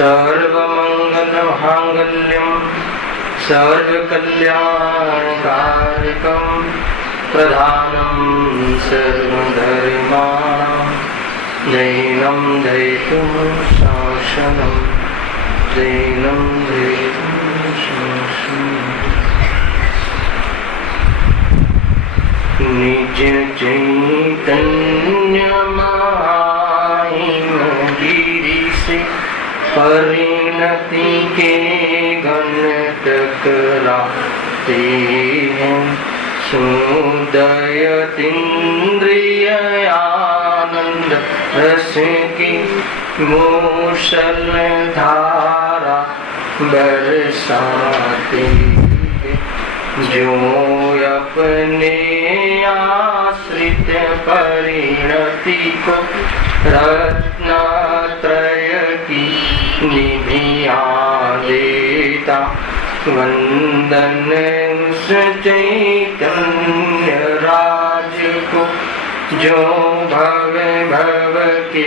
सर्वमङ्गलमाङ्गल्यं सर्वकल्याणकारकं प्रधानं सर्वधर्माणां नैनं दयितुं शासनं नैनं दयितुं शासनं निज चैतन्यमाहिम गिरि से परिणति के घन टकराते हैं सुदयतीन्द्रिय आनंद रस की मूसल धारा बरसाते जो अपने आश्रित परिणति को रत्नत्रय की निधिया देता वंदन उस चैतन्य राज को जो भव भव के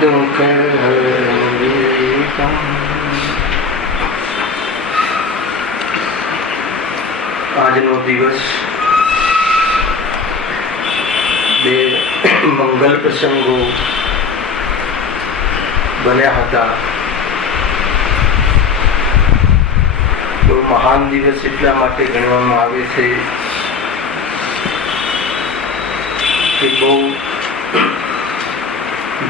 दुख हरता। આજનો દિવસ બે મંગલ પ્રસંગો બન્યા હતા. બહુ મહાન દિવસ એટલા માટે ગણવામાં આવે છે કે બહુ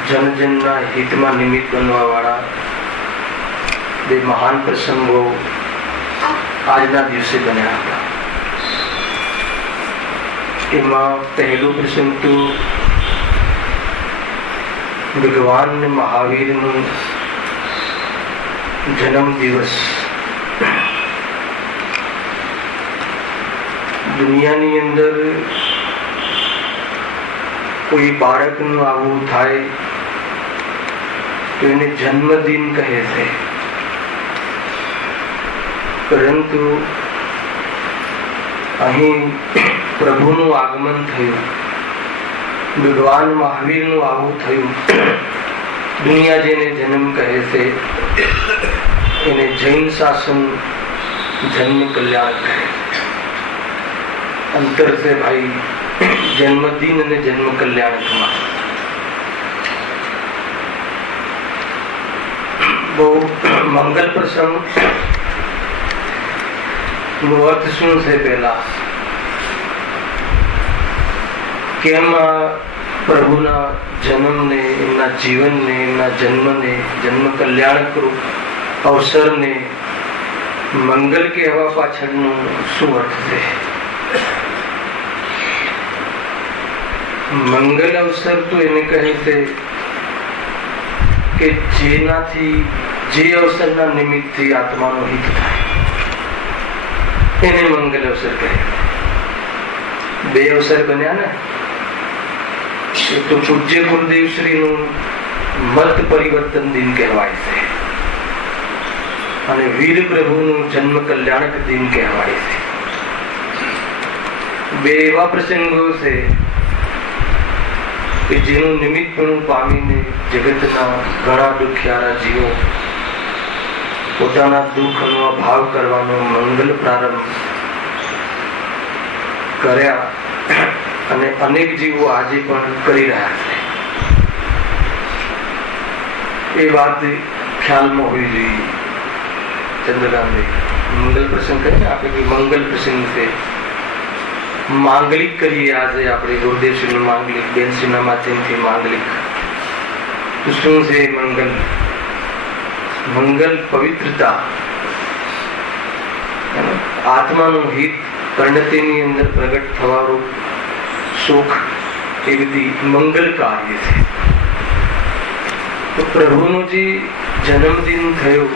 જનજનના હિતમાં નિમિત્ત બનવા વાળા બે મહાન પ્રસંગો આજના દિવસે બન્યા હતા. એમાં પહેલો પ્રસંગ તો ભગવાન મહાવીરનો જન્મ દિવસ. દુનિયાની અંદર કોઈ બાળકનું આવું થાય તો એને જન્મદિન કહે છે. પરંતુ અહીં પ્રભુનું આગમન થયું, ભગવાન મહાવીરનું આવું થયું. દુનિયા જેને જન્મ કહે છે એને જૈન શાસન જન્મ કલ્યાણ કહે. અંતર છે ભાઈ જન્મદિન અને જન્મ કલ્યાણમાં. બહુ મંગલ પ્રસંગ નો અર્થ શું છે? પહેલા કેમ પ્રભુના જન્મને, એમના જીવનને, એમના જન્મને, જન્મ કલ્યાણકરૂપ અવસરને મંગલ કહેવા પાછળનો શું અર્થ છે? મંગલ અવસર તો એને કહે છે કે જેનાથી, જે અવસરના નિમિત્તથી આત્માનો હિત થાય એને મંગલ અવસર કહે. બે અવસર બન્યા ને, એક તો પૂજ્ય ગુરુદેવ શ્રીનું મત પરિવર્તન દિન કહેવાય છે અને વીર પ્રભુનું જન્મ કલ્યાણક દિન કહેવાય છે. બે એવા પ્રસંગો છે કે જેનું નિમિત્તપણું પામીને જગતના ઘણા દુખિયારા જીવો પોતાના દુઃખનો અભાવ કરવાનો મંગલ પ્રારંભ કર્યા અને અનેક જીવો આજે પણ કરી રહ્યા છે. એ વાત ખ્યાલમાં હોવી જોઈએ. ચંદ્રકાંતભાઈ મંગલ પ્રસંગ કહે ને આપણે મંગલ પ્રસંગ છે, માંગલિક કરીએ. આજે આપણે ગુરુદેવશ્રીનું માંગલિક, બેનશ્રીના માધ્યમથી માંગલિક. તો શું છે મંગલ? મંગલ પવિત્રતા, આત્માનું હિત, પરિણતિની અંદર પ્રગટ થવાનું સુખ, એ બધી મંગલ કાર્ય છે. તો પ્રભુનો જે જન્મદિન થયો,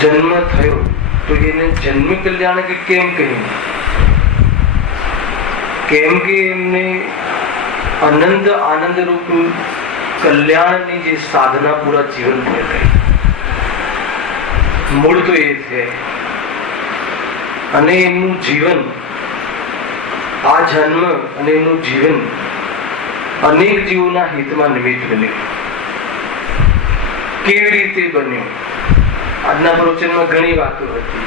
જન્મ થયો, તો એને જન્મ કલ્યાણ કે કેમ કહ્યું? કેમ કે એમને અનંત આનંદ રૂપ કલ્યાણની જે સાધના પૂરા જીવન પર કરી. મૂળ તો એ છે. અને એમનું જીવન, આ જન્મ અને એમનું જીવન અનેક જીવોના હિતમાં નિમિત્ત બન્યું. કેવી રીતે બન્યું. આજના પ્રવચનમાં ઘણી વાતો હતી.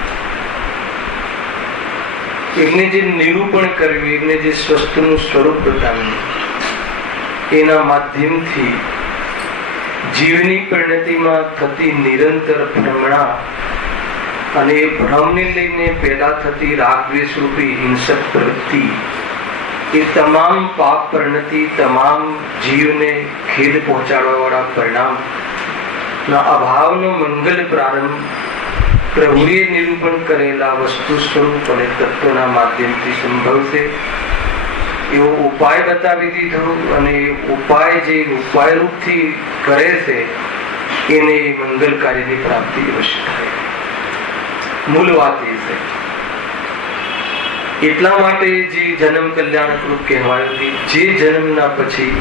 એમને જે નિરૂપણ કર્યું, એમને જે સ્વસ્તુનું સ્વરૂપ બતાવ્યું, એના માધ્યમથી જીવની પરિણતિમાં થતી નિરંતર ભ્રમણા અને એ ભ્રમને લઈને પેદા થતી રાગદ્વેષ રૂપી હિંસક પ્રવૃત્તિ, એ તમામ પાપ પરિણતિ, તમામ જીવને ખેદ પહોંચાડવા વાળા પરિણામ ના અભાવનો મંગલ પ્રારંભ પ્રભુએ નિરૂપણ કરેલા વસ્તુ સ્વરૂપ અને તત્વના માધ્યમથી સંભવશે એવો ઉપાય બતાવી દીધો. અને ઉપાય જે ઉપાય રૂપથી કરે છે એને મંગલ કાર્યની પ્રાપ્તિ અવશ્ય થાય. મૂળ વાત એ છે. એટલા માટે જે જન્મ કલ્યાણકૃત કહેવાયું કે જે જન્મના પછી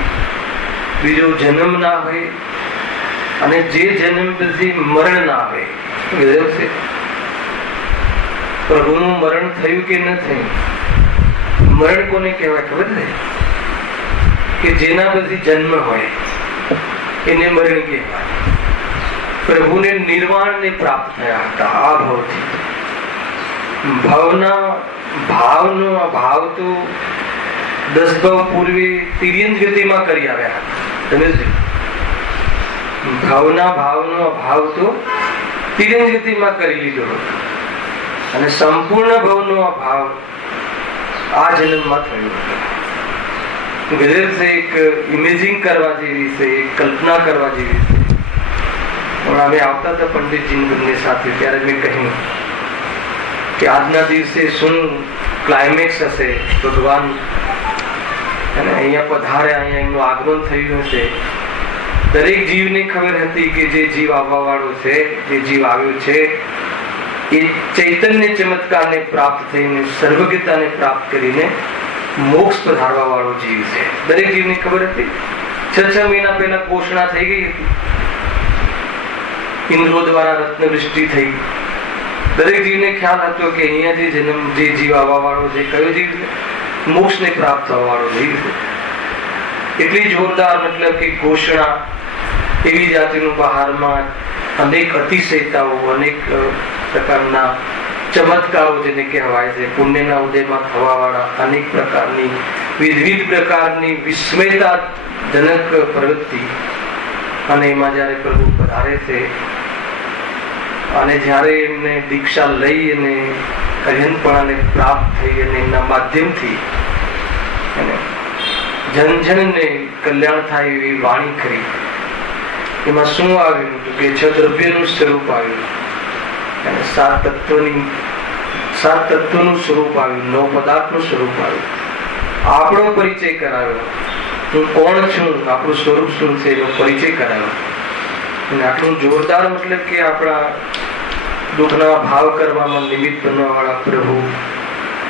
બીજો જન્મ ના હોય અને જે જન્મ પછી મરણ ના હોય. પ્રભુનું મરણ થયું કે ન થયું? મરણ કોને કહેવાય ખબર છે? કે જેના પછી જન્મ હોય એને મરણ કહેવાય. પ્રભુને નિર્વાણને પ્રાપ્ત થયા હતા આ ભાવથી. ભાવનો અભાવ તો 10 ભાવ પૂર્વે તિર્યંત ગતિમાં કરી આવ્યા હતા. તમે ભાવનો અભાવ તો તિર્યંત ગતિમાં કરી લીધો હતો અને સંપૂર્ણ ભાવનો અભાવ આ જન્મમાં થયો હતો. ગજબ છે. એક ઇમેજિંગ કરવા જેવી છે, એક કલ્પના કરવા જેવી છે. અમે આવતા હતા પંડિતજી બંને સાથે, ત્યારે મેં કહ્યું કે આજના દિવસે શું ક્લાઇમેક્સ હશે ભગવાન અને અહીંયા પધારે, અહીંયા એમનું આગમન થયું હશે. દરેક જીવને ખબર હતી કે જે જીવ આવવા વાળો છે, જે જીવ આવ્યો છે એ ચૈતન્ય ચમત્કારને પ્રાપ્ત થઈને સર્વજ્ઞતાને પ્રાપ્ત કરીને મોક્ષ પધારવા વાળો જીવ છે. દરેક જીવને ખબર હતી. 6 મહિના પહેલા ઘોષણા થઈ ગઈ હતી. ઇન્દ્રો દ્વારા રત્નવૃષ્ટિ થઈ. દરેક જીવને ખ્યાલ હતો કે અહીંયા જે જીવ આવવા વાળો છે, કયો જીવ છે? મોક્ષને પ્રાપ્ત થવા વાળો જીવ છે. એટલી જોરદાર મતલબ કે ઘોષણા, એવી જાતિનું બહારમાં અનેક અતિશયતાઓ, અનેક પ્રકારના ચમત્કારો જેને કહેવાય છે, પુણ્યના ઉદયમાં થવા વાળા અનેક પ્રકારની વિવિધ પ્રકારની વિસ્મયતાજનક પ્રવૃત્તિ. અને એમાં જયારે પ્રભુ પધારે છે અને જયારે એમને દીક્ષા લઈ અને અરિહંતપણાને પ્રાપ્ત થઈ અને એમના માધ્યમથી જનજનને કલ્યાણ થાય એવી વાણી કરી. એમાં શું આવ્યું કે 6 દ્રવ્યનું સ્વરૂપ આવ્યું અને 7 તત્વનું સ્વરૂપ આવ્યું, 9 પદાર્થનું સ્વરૂપ આવ્યું. આપણો પરિચય કરાવ્યો. હું કોણ છું, આપણું સ્વરૂપ શું છે એનો પરિચય કરાવ્યો. અને આટલું જોરદાર મતલબ કે આપણા દુઃખના ભાવ કરવામાં નિમિત્ત બનવા વાળા પ્રભુ,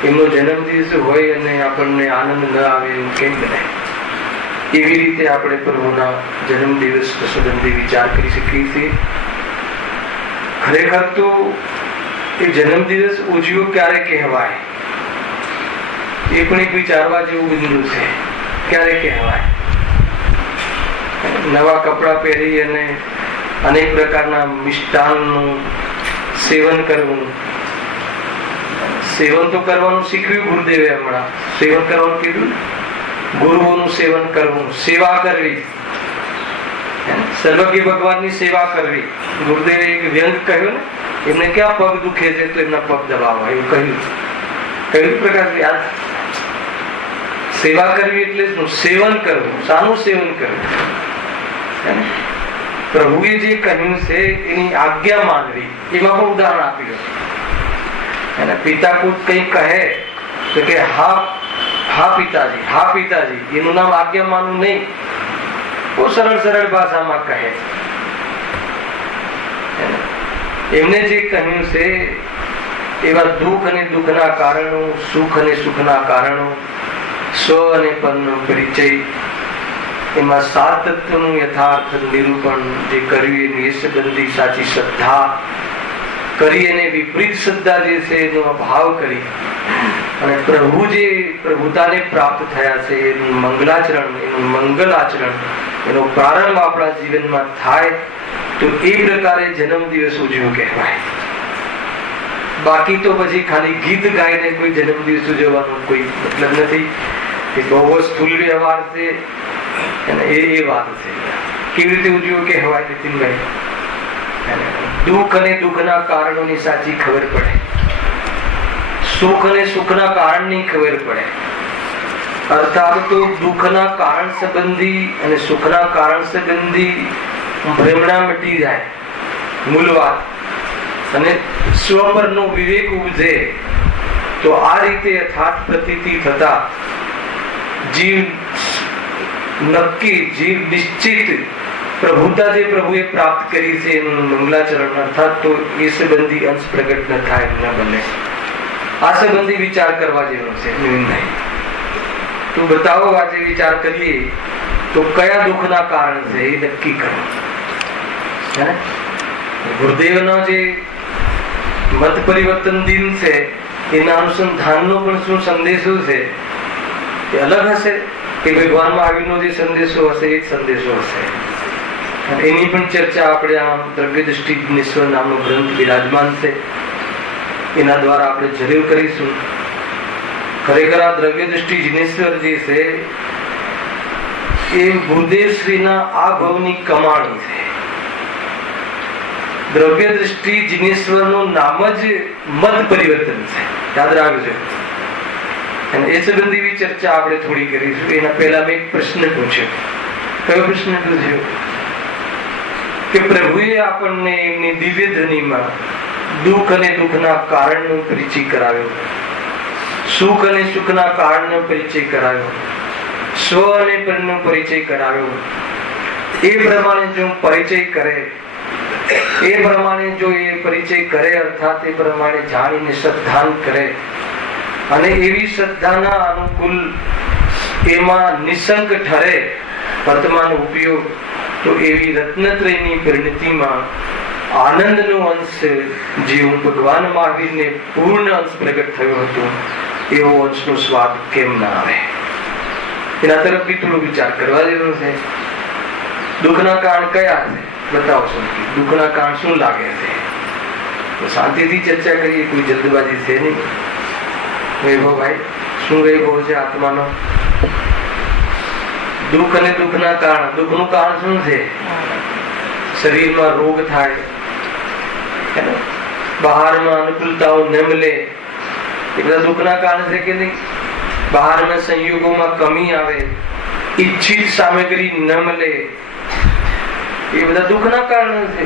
એમનો જન્મદિવસ હોય અને આપણને આનંદ ન આવે એવું કેમ બને? એવી રીતે આપણે પ્રભુના જન્મદિવસ સંબંધી વિચાર કરી શકીએ છીએ. ખરેખર તો એ જન્મદિવસ ઉજવ્યો ક્યારે કહેવાય એ પણ એક વિચારવા જેવું બિંદુ છે. ક્યારે કહેવાય? નવા કપડા પહેરી અને અનેક પ્રકારના મિષ્ટાનનું સેવન કરવું. સેવન તો કરવાનું શીખવ્યું ગુરુદેવે. હમણાં સેવન કરવાનું કીધું. ગુરુઓનું સેવન કરવું, સેવા કરવી, સર્વજ્ઞ ભગવાનની સેવા કરવી. ગુરુદેવે એક વ્યંગ કહ્યું ને, એમને ક્યાં પગ દુખે છે તો એમના પગ દબાવવા, એવું કહ્યું. કયું પ્રકાર યાદ? સેવા કરવી એટલે સેવન કરવું. શાનું સેવન કરવું? પ્રભુએ જે કહ્યું છે એની આજ્ઞા માનવી. એમાં પણ ઉદાહરણ આપ્યું. અને પિતા કોઈ કઈ કહે તો કે હા પિતાજી, હા પિતાજી, એનું નામ આજ્ઞા માનવું નહીં. બહુ સરળ ભાષામાં કહે. એમને જે કહ્યું છે એવા દુઃખ અને દુઃખના કારણો, સુખ અને સુખના કારણો, સ્વ અને પરનો પરિચય, એમાં 7 તત્વનું યથાર્થ નિરૂપણ જે કર્યું એની એ સંબંધી સાચી શ્રદ્ધા કરી અને વિપરીત શ્રદ્ધા જે છે એનો અભાવ કરી અને પ્રભુ જે પ્રભુતાને પ્રાપ્ત થયા છે એનું મંગલાચરણ, એનું મંગલ આચરણ, એનો પ્રારંભ આપણા જીવનમાં થાય તો એ પ્રકારે જન્મદિવસ ઉજવ્યો કહેવાય. બાકી તો પછી ખાલી ગીત ગાઈને કોઈ જન્મદિવસ ઉજવવાનો કોઈ મતલબ નથી. એ બહુ જ સ્થૂલ વ્યવહાર છે અને એ વાત છે. કેવી રીતે ઉજવ્યો કહેવાય નીતિનભાઈ? દુઃખ અને દુઃખના કારણોની સાચી ખબર પડે, સુખ અને સુખના કારણની ખબર પડે. અર્થાત તો દુઃખના કારણ સંબંધી અને સુખના કારણ સંબંધી ભ્રમણા મટી જાય, મૂળ વાત, અને સ્વ પરનો વિવેક ઉપજે. તો આ રીતે યથાર્થ પ્રતીતિ થતા જીવ નક્કી, જીવ નિશ્ચિત પ્રભુતા જે પ્રભુએ પ્રાપ્ત કરી છે એનું મંગલાચરણ, અર્થાત તો એ સંબંધી અંશ પ્રગટ ન થાય, ન બને. આ સંબંધી વિચાર કરવા જેવો છે. તો બતાવો, આજે વિચાર કરીએ તો કયા દુઃખના કારણ છે એ નક્કી કરો. ગુરુદેવનો જે મત પરિવર્તન દિન છે એના અનુસંધાનનો પણ શું સંદેશો છે એ અલગ હશે કે ભગવાન મહાવીરનો જે સંદેશો હશે એ જ સંદેશો હશે. એની પણ ચર્ચા આપણે આમ દ્રવ્ય દૃષ્ટિ જીનેશ્વર નામનો ગ્રંથ બિરાજમાન છે એના દ્વારા આપણે જરૂર કરીશું. ખરેખર આ દ્રવ્ય દૃષ્ટિ જીનેશ્વર જે છે એ ગુરુદેવ શ્રીના આ ભવની કમાણી છે. દ્રવ્ય દૃષ્ટિ જીનેશ્વરનું નામ જ મત પરિવર્તન છે, યાદ રાખજો. અને એ સંબંધી ચર્ચા આપણે થોડી કરીશું. એના પહેલા મેં એક પ્રશ્ન પૂછ્યો. કયો પ્રશ્ન પૂછ્યો? કે પ્રભુએ આપણને એમની દિવ્ય ધ્વનિમાં દુઃખ અને દુઃખના કારણનો પરિચય કરાવ્યો, સુખ અને સુખના કારણનો પરિચય કરાવ્યો, સ્વ અને પરનો પરિચય કરાવ્યો. એ પ્રમાણે જો પરિચય કરે, એ પ્રમાણે જો એ પરિચય કરે, અર્થાત એ પ્રમાણે જાણીને શ્રદ્ધાન કરે અને એવી શ્રદ્ધાના અનુકૂળ એમાં નિશંક ઠરે વર્તમાન ઉપયોગ, તો એવી રત્નત્રયની પરિણતિમાં આનંદનો અંશ જેવું ભગવાન મહાવીરને પૂર્ણ અંશ પ્રગટ થયો હતો એવો અંશનો સ્વાદ કેમ ના આવે? એના તરફ બી થોડો વિચાર કરવા જેવો છે. દુઃખના કારણ કયા છે બતાવો છો? દુઃખના કારણ શું લાગે છે? તો શાંતિથી ચર્ચા કરીએ, કોઈ જલ્દબાજી છે નહીં. વૈભવભાઈ, શું વૈભવ છે આત્માનો? દુઃખ અને દુઃખના કારણ. દુઃખનું કારણ શું છે? શરીરમાં રોગ થાય, બહારમાં અનુકૂળતાઓ ન મળે, એ બધા દુઃખના કારણ છે કે નહીં? બહારના સંયોગોમાં કમી આવે, ઈચ્છિત સામગ્રી ન મળે, એ બધા દુઃખના કારણો છે.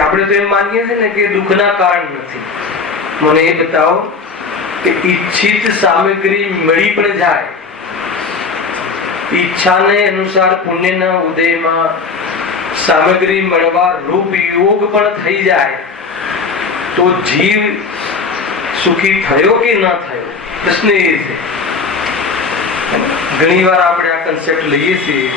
આપણે તો એમ માનીએ છીએ ને કે દુઃખના કારણ નથી. મને એ બતાવો કે ઈચ્છિત સામગ્રી મળી પણ જાય, ઈચ્છાને અનુસાર પુણ્યના ઉદયમાં સામગ્રી મળવા રૂપ યોગ પણ થઈ જાય, તો જીવ સુખી થયો કે ના થયો? પ્રશ્ન એ છે. ઘણી વાર આપણે આ કન્સેપ્ટ લઈએ છીએ,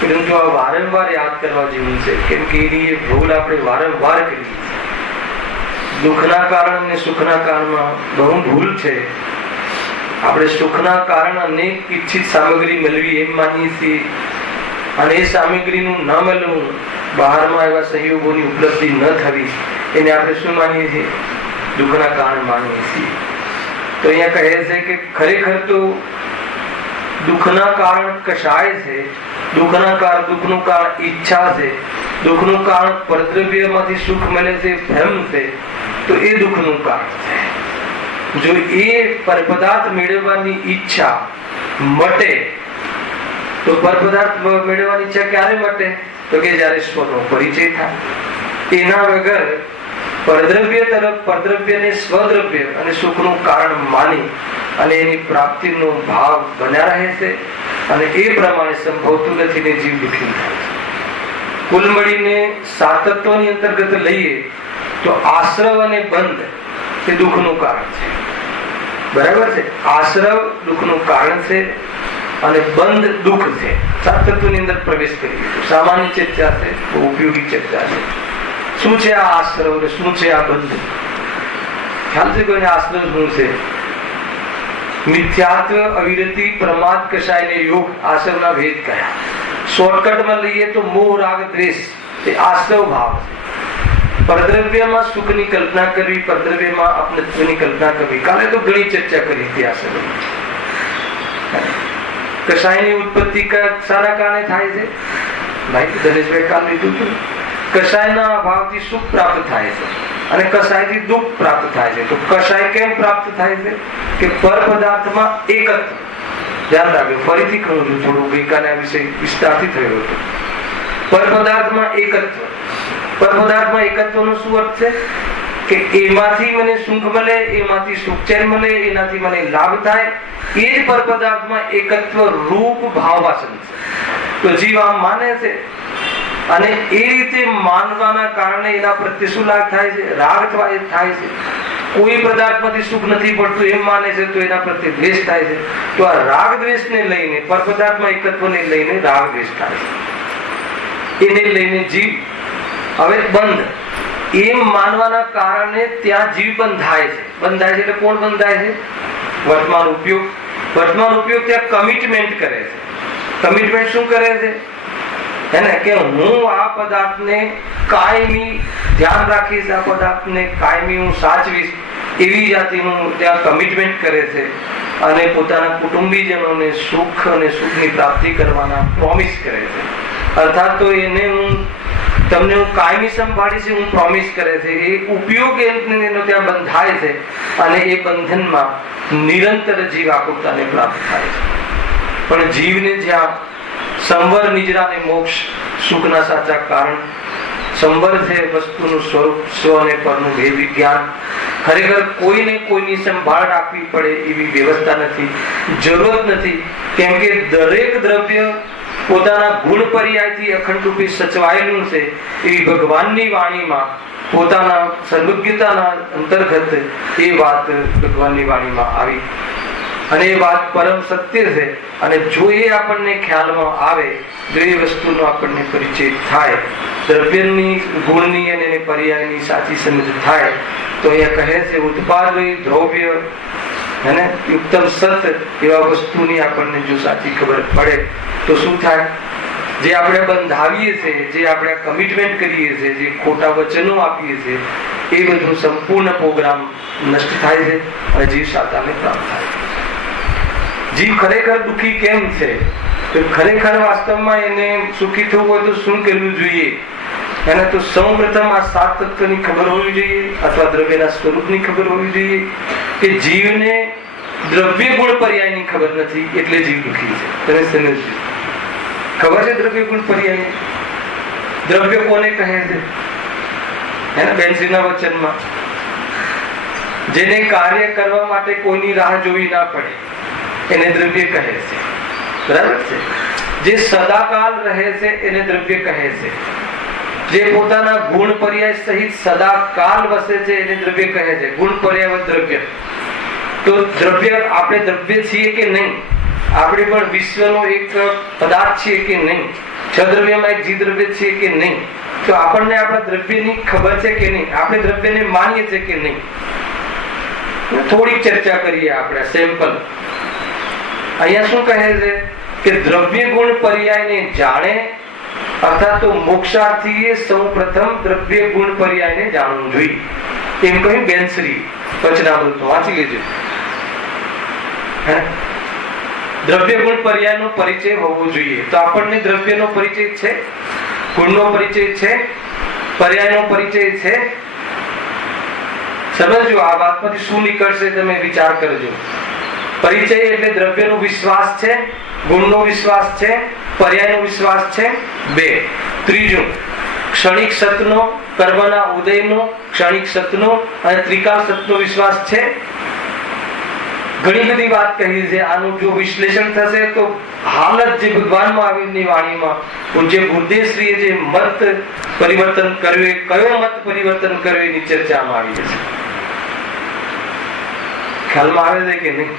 પરંતુ આ વારંવાર યાદ કરવા જેવું છે, કેમ કે એની ભૂલ આપણે વારંવાર કરીએ છીએ. દુઃખના કારણ અને સુખના કારણમાં બહુ ભૂલ છે. આપણે સુખના કારણ અનેક ઈચ્છિત સામગ્રી મેળવી એમ માનીએ છીએ, અને એ સામગ્રીનું ન મળવું, બહારમાં એવા સહયોગોની ઉપલબ્ધિ ન થવી, એને આપણે શું માનીએ છીએ? દુઃખના કારણ માનીએ છીએ. તો અહીંયા કહે છે કે ખરેખર તો દુઃખના કારણ કશાય છે. દુઃખનું કારણ ઈચ્છા છે. દુઃખનું કારણ પરદ્રવ્યમાંથી સુખ મળે છે, ભ્રમ છે, તો એ દુઃખનું કારણ છે. જો એ પરપદાર્થ મેળવવાની ઈચ્છા મટે, તો પરપદાર્થ મેળવવાની ઈચ્છા ક્યારે મટે? તો કે જ્યારે સ્વનો પરિચય થાય. એના વગર પરદ્રવ્ય તરફ પરદ્રવ્યને સ્વદ્રવ્ય અને સુખનું કારણ માની અને એની પ્રાપ્તિનો ભાવ બન્યા રહે છે, અને એ પ્રમાણે સંભવતું નથી ને જીવ દુઃખી થાય છે. કુલ મળીને સાતત્વની અંતર્ગત લઈએ તો આશ્રવ અને બંધ એ દુઃખનું કારણ છે. બરાબર છે? આશ્રવ દુઃખનું કારણ છે અને બંધ દુઃખ છે. સાતત્વની અંદર પ્રવેશ કરી દીધો. સામાન્ય ચર્ચા છે, બહુ ઉપયોગી ચર્ચા છે. શું છે આ આશ્રવ અને શું છે આ બંધ? ખ્યાલ છે કોઈને? આશ્રવ શું છે? મિથ્યાત્વ, અવિરતિ, પ્રમાદ, કશાય ને યોગ, આશ્રવના ભેદ કયા? શોર્ટકટમાં લઈએ તો મોહ રાગ દ્વેષ એ આશ્રવ ભાવ છે. પરદ્રવ્યમાં સુખની કલ્પના કરવી, પરદ્રવ્યમાં અપનત્વની કલ્પના કરવી. કાલે તો ઘણી ચર્ચા કરી ઇતિહાસ. કસાયની ઉત્પત્તિ શાના કારણે થાય છે? ભાઈ ધનેશભાઈ કાલ લીધું હતું. કસાયના અભાવથી સુખ પ્રાપ્ત થાય છે અને કસાયથી દુઃખ પ્રાપ્ત થાય છે. તો કસાય કેમ પ્રાપ્ત થાય છે? કે પર પદાર્થમાં એકત્વ. ધ્યાન રાખજો, ફરીથી કહું છું, થોડું ગઈકાલે આ વિષય વિસ્તારથી થયો હતો. પર પદાર્થમાં એકત્વ. પર પદાર્થમાં એકત્વનો શું અર્થ છે? કે એમાંથી મને સુખ મળે, એમાંથી સુખ ચેન મળે, એનાથી મને લાભ થાય. એ જ પર પદાર્થમાં એકત્વ રૂપ ભાવ વાસન છે. તો જીવ આમ માને છે અને એ રીતે માનવાના કારણે એના પ્રત્યે શું લાભ થાય છે? રાગ થાય છે. કોઈ પદાર્થમાંથી સુખ નથી પડતું એમ માને છે તો એના પ્રત્યે દ્વેષ થાય છે. તો આ રાગ દ્વેષને લઈને, પર પદાર્થમાં એકત્વને લઈને રાગ દ્વેષ થાય છે. એને લઈને જીવ હવે બંધ એમ માનવાના કારણે ત્યાં જીવ બંધાય છે. બંધાય છે એટલે કોણ બંધાય છે? વર્તમાન ઉપયોગ. વર્તમાન ઉપયોગ ત્યાં કમિટમેન્ટ કરે છે. કમિટમેન્ટ શું કરે છે? એને કે હું આ પદાર્થને કાયમી ધ્યાન રાખીશ, આ પદાર્થને કાયમી હું સાચવીશ, એવી જાતિનું ત્યાં કમિટમેન્ટ કરે છે અને પોતાના કુટુંબીજનોને સુખ અને સુખની પ્રાપ્તિ કરવાના પ્રોમિસ કરે છે. અર્થાત તો એને તમને હું કાયમી સંભાળીશ હું પ્રોમિસ કરે છે. એ ઉપયોગ એનો ત્યાં બંધાય છે અને એ બંધનમાં નિરંતર જીવ આકુરતાને પ્રાપ્ત થાય છે. પણ જીવને જ્યાં સંવર, નિજરા અને મોક્ષ સુખના સાચા કારણ, સંવર છે વસ્તુનું સ્વરૂપ, સ્વ અને પરનું ભેદ વિજ્ઞાન. ખરેખર કોઈને કોઈની સંભાળ રાખવી પડે એવી વ્યવસ્થા નથી, જરૂરત નથી. કેમ કે દરેક દ્રવ્ય પોતાના ગુણ પર્યાયથી અખંડ રૂપે સચવાયેલું છે. એવી ભગવાનની વાણીમાં પોતાના સર્વજ્ઞતાના અંતર્ગત એ વાત ભગવાનની વાણીમાં આવી અને એ વાત પરમ સત્ય છે. અને જો એ આપણને ખ્યાલમાં આવે, જો એ વસ્તુનો આપણને પરિચય થાય, દ્રવ્યની, ગુણની અને પર્યાયની સાચી સમજ થાય, તો અહીંયા કહે છે ઉત્પાદ દ્રવ્ય અને ઉત્તમ સત એવા વસ્તુની આપણને જો સાચી ખબર પડે તો શું થાય? જે આપણે બંધાવીએ છીએ, જે આપણે કમિટમેન્ટ કરીએ છીએ, જે ખોટા વચનો આપીએ છીએ, એ બધું સંપૂર્ણ પ્રોગ્રામ નષ્ટ થાય છે અને જીવ સાતાને પ્રાપ્ત થાય છે. જીવ ખરેખર દુઃખી કેમ છે? તો ખરેખર વાસ્તવમાં એને સુખી થવું હોય તો શું કરવું જોઈએ? એને તો સૌપ્રથમ આ સાત તત્વની ખબર હોવી જોઈએ અથવા દ્રવ્યના સ્વરૂપની ખબર હોવી જોઈએ. કે જીવને દ્રવ્ય ગુણ પર્યાયની ખબર નથી એટલે જીવ દુઃખી છે. તમે સમજજો. ખબર છે દ્રવ્ય ગુણ પર્યાય? દ્રવ્ય કોને કહે છે? એના બેનશ્રીના વચનમાં જેને કાર્ય કરવા માટે કોઈની રાહ જોવી ના પડે એને દ્રવ્ય કહે છે. બરાબર છે? જે સદાકાલ રહે છે એને દ્રવ્ય કહે છે. જે પોતાના ગુણ પર્યાય સહિત સદાકાલ વસે છે એને દ્રવ્ય કહે છે. ગુણ પર્યાય દ્રવ્ય. તો દ્રવ્ય, આપણે દ્રવ્ય છીએ કે નહીં? આપણે પણ વિશ્વનો એક પદાર્થ છીએ કે નહીં? છ દ્રવ્યમાં એક જીવ દ્રવ્ય છીએ કે નહીં? તો આપણને આપણા દ્રવ્યની ખબર છે કે નહીં? આપણે દ્રવ્યને માનીએ છીએ કે નહીં? થોડીક ચર્ચા કરીએ આપણે. સેમ્પલ અહીંયા શું કહે છે કે દ્રવ્ય ગુણ પર્યાયને જાણે, અર્થાત તો મોક્ષાર્થીએ સૌ પ્રથમ દ્રવ્ય ગુણ પર્યાયને જાણવું જોઈએ એમ કહ્યું બેનશ્રી વચનામૃત. વાંચી લેજો. દ્રવ્ય ગુણ પર્યાયનો પરિચય હોવો જોઈએ. તો આપણને દ્રવ્યનો પરિચય છે, ગુણનો પરિચય છે, પર્યાયનો પરિચય છે. સમજો આ વાતમાંથી શું નીકળશે તમે વિચાર કરજો. પરિચય એટલે દ્રવ્યનો વિશ્વાસ છે, ગુણનો વિશ્વાસ છે, પર્યાયનો વિશ્વાસ છે. 2. ત્રીજું ક્ષણિક સતનો, કર્મના ઉદયનો, ક્ષણિક સતનો અને ત્રિકાળ સતનો વિશ્વાસ છે. ઘણી બધી વાત કહી છે. આનું જો વિશ્લેષણ થશે તો હાલત જે ભગવાન મહાવીરની વાણીમાં પૂજ્ય ગુરુદેવશ્રીએ જે મત પરિવર્તન કર્યું, કયો મત પરિવર્તન કર્યું એની ચર્ચામાં આવી જશે. ખ્યાલમાં આવે છે કે નહીં?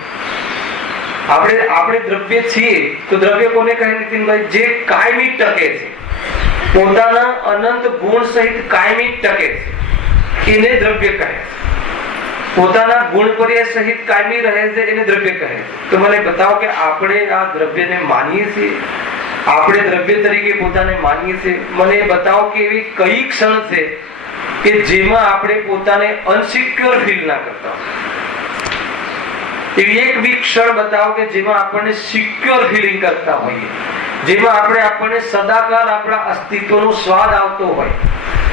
આપણે દ્રવ્ય છીએ તો દ્રવ્ય કોને કહે નીતિનભાઈ? જે કાયમી ટકે છે, પોતાના અનંત ગુણ સહિત કાયમી ટકે છે એને દ્રવ્ય કહે છે. પોતાના ગુણ પર્યાય સહિત કાયમી રહે છે એને દ્રવ્ય કહે છે. તો મને બતાવો કે આપણે આ દ્રવ્યને માનીએ છીએ આપણે દ્રવ્ય તરીકે પોતાને માનીએ છીએ. મને બતાવો કે એવી કઈ ક્ષણ છે કે જેમાં આપણે પોતાને અનસિક્યોર ફીલ ના કરતા હોય. એવી એક બી ક્ષણ બતાવો કે જેમાં આપણને સિક્યોર ફીલિંગ કરતા હોઈએ, જેમાં આપણને સદાકાળ આપણા અસ્તિત્વનો સ્વાદ આવતો હોય.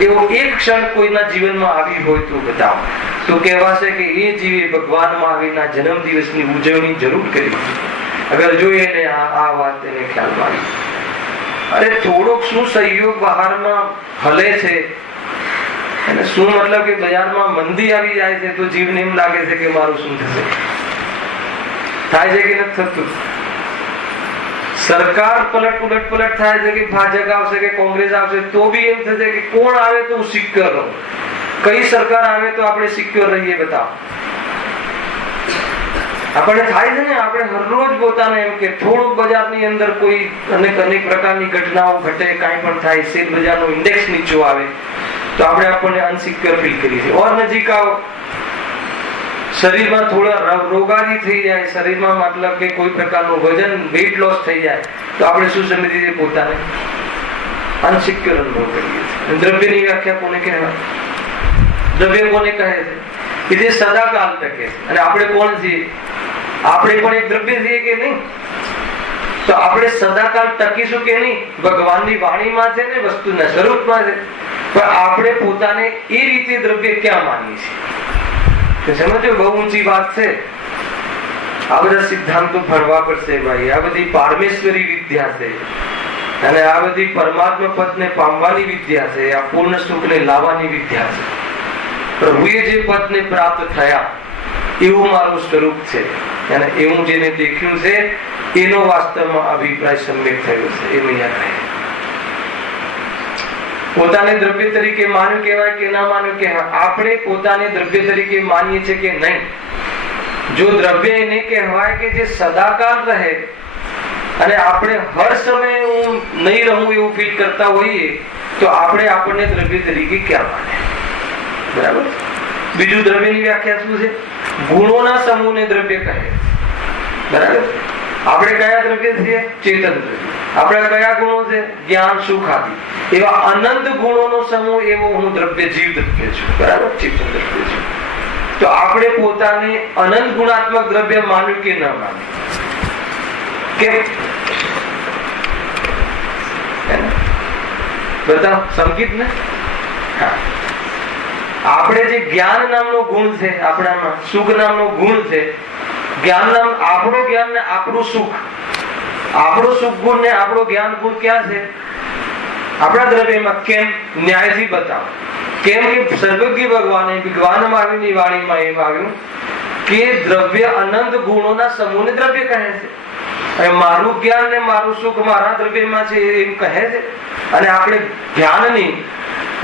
એવો એક ક્ષણ કોઈના જીવનમાં આવી હોય તો બતાવો. તો કહેવાશે કે એ જીવે ભગવાન મહાવીરના જન્મ દિવસની ઉજવણી જરૂર કરી. અગર જો એને આ વાત એને ખ્યાલમાં આવી, અરે થોડોક શું સહયોગ બહારમાં હલે છે, અને શું મતલબ કે બજારમાં મંદી આવી જાય છે તો જીવને એમ લાગે છે કે મારું શું થશે. થાય છે કે નથી થતું? સરકાર પલટ થાય છે કે ભાજપ આવશે કે કોંગ્રેસ આવશે તો બી એમ થશે કે કોણ આવે તો હું સિક્યોર રહું, કઈ સરકાર આવે તો આપણે સિક્યોર રહીએ. બતાવો, આપણને થાય છે ને. આપણે હરરોજ પોતાને એમ કે થોડુંક બજારની અંદર કોઈ અનેક પ્રકારની ઘટનાઓ ઘટે, કાંઈ પણ થાય, શેર બજારનો ઇન્ડેક્સ નીચો આવે તો આપણને અનસિક્યોર ફીલ કરીએ છીએ. ઓર નજીક આવો, શરીરમાં થોડા રોગાદી થઈ જાય, શરીરમાં મતલબ કે કોઈ પ્રકારનું વજન વેઇટ લોસ થઈ જાય તો આપણે શું સમજીએ છીએ? પોતાને અનસિક્યોર અનુભવ કરીએ છીએ. દ્રવ્યની વ્યાખ્યા કોને કહેવાય? દ્રવ્ય કોને કહે છે? કે જે સદાકાળ ટકે. અને આપણે કોણ છીએ? આપણે પણ એક દ્રવ્ય છીએ કે નહીં? તો આપણે સદાકાળ ટકીશું કે નહીં? ભગવાનની વાણીમાં છે ને, વસ્તુના સ્વરૂપમાં છે, પણ આપણે પોતાને એ રીતે દ્રવ્ય ક્યાં માનીએ છીએ? સમજો, બહુ ઊંચી વાત છે. આ બધા સિદ્ધાંતો ભણવા પડશે ભાઈ. આ બધી પારમેશ્વરી વિદ્યા છે, અને આ બધી પરમાત્મા પદને પામવાની વિદ્યા છે. આ પૂર્ણ સુખને લાવવાની વિદ્યા છે. પ્રભુએ જે પદને પ્રાપ્ત થયા એવું મારું સ્વરૂપ છે, અને એવું જેને દેખ્યું છે એનો વાસ્તવમાં અભિપ્રાય સમ્યક થયો છે. એ અહીંયા કહે પોતાને દ્રવ્ય તરીકે માન્યું કહેવાય કે ના માન્યું કહેવાય? આપણે પોતાને દ્રવ્ય તરીકે માનીએ છીએ કે નહીં? જો દ્રવ્ય એને કહેવાય કે જે સદાકાળ રહે, અને આપણે હર સમયે હું નહીં રહું એવું ફીલ કરતા હોઈએ તો આપણને દ્રવ્ય તરીકે ક્યાં માને? બરાબર. બીજું દ્રવ્યની વ્યાખ્યા શું છે? ગુણોના સમૂહને દ્રવ્ય કહે. બરાબર. આપણે કયા દ્રવ્ય છીએ? ચેતન દ્રવ્ય. આપણા કયા ગુણો છે? જ્ઞાન, સુખ આદિ. એવા અનંત ગુણોનો સમૂહ, એવો હું દ્રવ્ય, જીવ દ્રવ્ય છું. બરાબર, ચેતન દ્રવ્ય છું. તો આપણે પોતાને અનંત ગુણાત્મક દ્રવ્ય માન્યું કે ન માન્યું? કેમ? બધા સમજી ને? આપણે જે જ્ઞાન નામનો ગુણ છે આપણામાં, સુખ નામનો ગુણ છે, જ્ઞાન નામ, આપણો જ્ઞાન ને આપણું સુખ, આપણો સુખ ગુણ ને આપણો જ્ઞાન ગુણ ક્યાં છે? આપણા દ્રવ્યમાં. કેમ? ન્યાયથી બતાવો. કેમ કે સર્વજ્ઞ ભગવાને ભગવાન મહાવીરની વાણીમાં એમ આવ્યું કે દ્રવ્ય અનંત ગુણોના સમૂહને દ્રવ્ય કહે છે. અને મારું જ્ઞાન ને મારું સુખ મારા દ્રવ્યમાં છે એમ કહે છે. અને આપણે જ્ઞાનની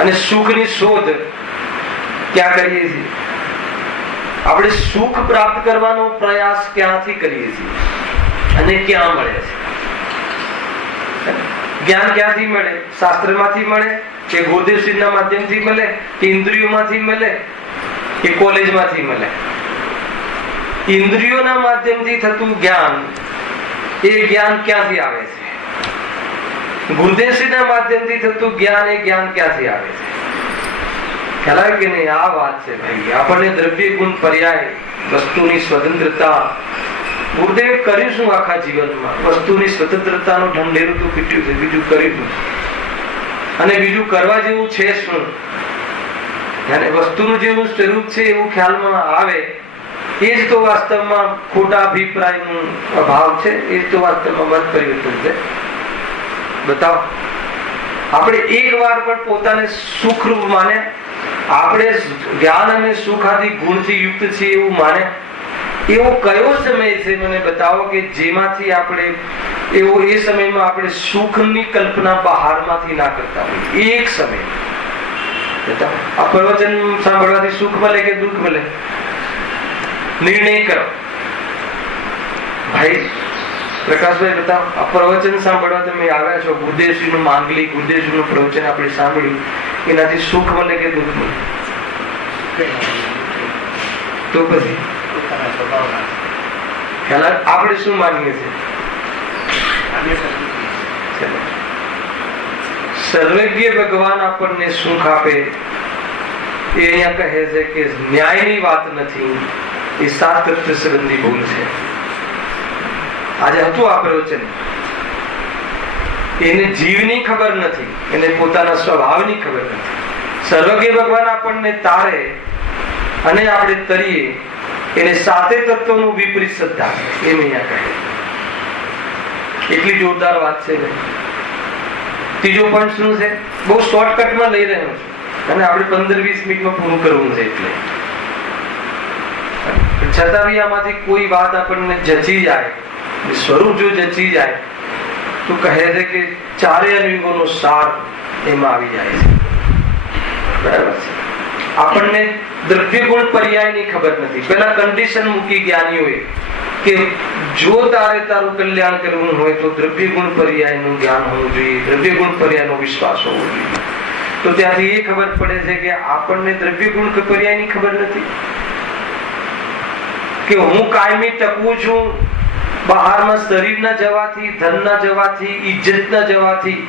અને સુખની શોધ ક્યાં કરીએ છીએ? આપણે સુખ પ્રાપ્ત કરવાનો પ્રયાસ ક્યાંથી કરીએ છીએ અને ક્યાં મળે છે? જ્ઞાન ક્યાંથી મળે? શાસ્ત્રમાંથી મળે કે ગુરુદેવશ્રીના માધ્યમથી મળે કે ઇન્દ્રિયોમાંથી મળે કે કોલેજમાંથી મળે? ઇન્દ્રિયોના માધ્યમથી થતું જ્ઞાન, એ જ્ઞાન ક્યાંથી આવે છે? ગુરુદેવશ્રીના માધ્યમથી થતું જ્ઞાન, એ જ્ઞાન ક્યાંથી આવે છે? ખ્યાલ આવે કે નહીં? આ વાત છે ભાઈ. આપણને દ્રવ્ય ગુણ, પર્યાય, વસ્તુની સ્વતંત્રતા, ગુરુદેવે કર્યું શું આખા જીવનમાં? વસ્તુની સ્વતંત્રતાનો ઢંઢેરું તો પીટ્યું છે, બીજું કર્યું. અને બીજું કરવા જેવું છે શું? અને વસ્તુનું જેવું સ્વરૂપ છે એવું ખ્યાલમાં આવે, એ જ તો વાસ્તવમાં ખોટા અભિપ્રાયનો અભાવ છે. એ જ તો વાસ્તવમાં મત પરિવર્તન છે. બતાવો, આપણે એક વાર પણ પોતાને સુખરૂપ માને, આપણે જ્ઞાન અને સુખ આદિ ગુણથી યુક્ત છીએ એવું માને? એવો કયો સમય છે મને બતાવો કે જેમાંથી આપણે એવો, એ સમયમાં આપણે સુખની કલ્પના બહારમાંથી ના કરતા હોય? એક સમય બતાવો. આ પ્રવચન સાંભળવાથી સુખ મળે કે દુઃખ મળે? નિર્ણય કરો ભાઈ. પ્રકાશભાઈ બતાવો, આ પ્રવચન સાંભળવા તમે આવ્યા છો, ગુરુદેવશ્રીનું માંગલિક, ગુરુદેવશ્રીનું પ્રવચન આપણે સાંભળ્યું, એનાથી સુખ મળે કે દુઃખ મળે? તો પછી આપણે શું માનીએ છીએ? સર્વજ્ઞ ભગવાન આપણને સુખ આપે એ અહીંયા કહે છે કે ન્યાયની વાત નથી, એ સાતત્ય સંબંધી ભૂલ છે. આજે હતું આ પ્રવચન, એને જીવની ખબર નથી, એને પોતાના સ્વભાવની ખબર નથી. સર્વજ્ઞ ભગવાન આપણને તારે અને આપણે તરીએ, એને સાતે તત્વનું વિપરીત શ્રદ્ધા છે એમ અહીંયા કહે. એટલી જોરદાર વાત છે. ત્રીજો પોઈન્ટ શું છે? બહુ શોર્ટકટમાં લઈ રહ્યો છું અને આપણે 15-20 મિનિટમાં પૂરું કરવું છે. એટલે છતાં બી આમાંથી કોઈ વાત આપણને જચી જાય, સ્વરૂપ જો જચી જાય તો કહે છે કે ચારે અનુયોગોનો સાર એમાં આવી જાય છે. બરાબર છે. આપણને દ્રવ્ય ગુણ પર્યાયની ખબર નથી. પેલા કન્ડિશન મૂકી જ્ઞાનીઓએ કે જો તારે તારું કલ્યાણ કરવું હોય તો દ્રવ્ય ગુણ પર્યાયનું જ્ઞાન હોવું જોઈએ, દ્રવ્ય ગુણ પર્યાયનો વિશ્વાસ હોવો જોઈએ. તો ત્યાંથી એ ખબર પડે છે કે આપણને દ્રવ્ય ગુણ પર્યાયની ખબર નથી, કે હું કાયમી ટકવું છું બહારમાં શરીરના જવાથી, ધનના જવાથી, ઇજ્જતના જવાથી,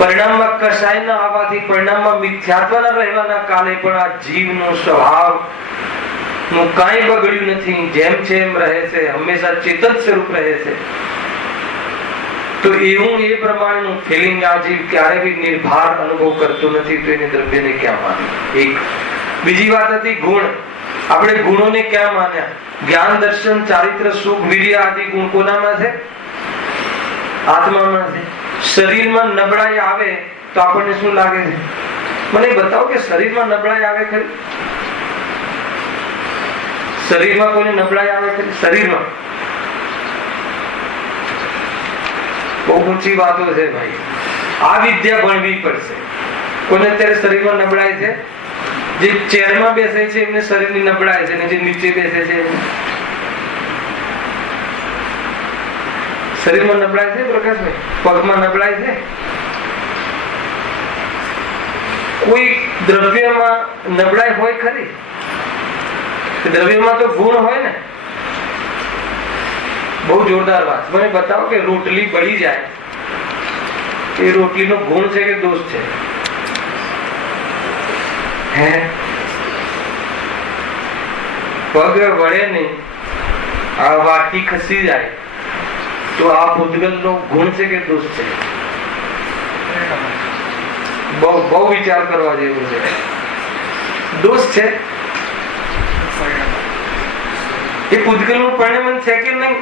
પરિણામમાં કશાય ના આવવાથી, પરિણામમાં મિથ્યાત્વના રહેવાના કાલે પણ આ જીવનો સ્વભાવ નું કાંઈ બગડ્યું નથી, જેમ છે એમ રહે છે, હંમેશા ચેતન સ્વરૂપ રહે છે. તો એવું એ પ્રમાણેનું ફિલિંગ આ જીવ ક્યારે બી નિર્ભાર અનુભવ કરતો નથી. તો એને દ્રવ્યને ક્યાં માન્યું? એક બીજી વાત હતી ગુણ. આપણે ગુણોને ક્યાં માન્યા? જ્ઞાન, દર્શન, ચારિત્ર, સુખ, વીર્ય આદિ ગુણ કોનામાં છે? આત્મામાં છે. શરીરમાં નબળાઈ આવે તો આપણને શું લાગે છે? મને બતાવો કે શરીરમાં નબળાઈ આવે ખરી? શરીરમાં કોઈને નબળાઈ આવે ખરી? શરીરમાં બહુ ઊંચી વાતો છે ભાઈ. આ વિદ્યા ભણવી પડશે. કોઈને અત્યારે શરીરમાં નબળાઈ છે? જે ચેરમાં બેસે છે એમને શરીરની નબળાઈ છે, ને જે નીચે બેસે છે શરીરમાં નબળાઈ છે? પ્રકાશભાઈ, પગમાં નબળાઈ છે? કોઈ દ્રવ્યમાં નબળાઈ હોય ખરી? દ્રવ્યમાં તો ગુણ હોય ને. બહુ જોરદાર વાત. મને બતાવો કે રોટલી બળી જાય, એ રોટલીનો ગુણ છે કે દોષ છે? હે, પગ વળે નહીં, આ વાટી ખસી જાય તો આ પૂતગલનો ગુણ છે કે દોષ છે? બહુ વિચાર કરવા જેવું છે. દોષ છે. એ પૂતગલનું પરિણમન છે કે નહીં?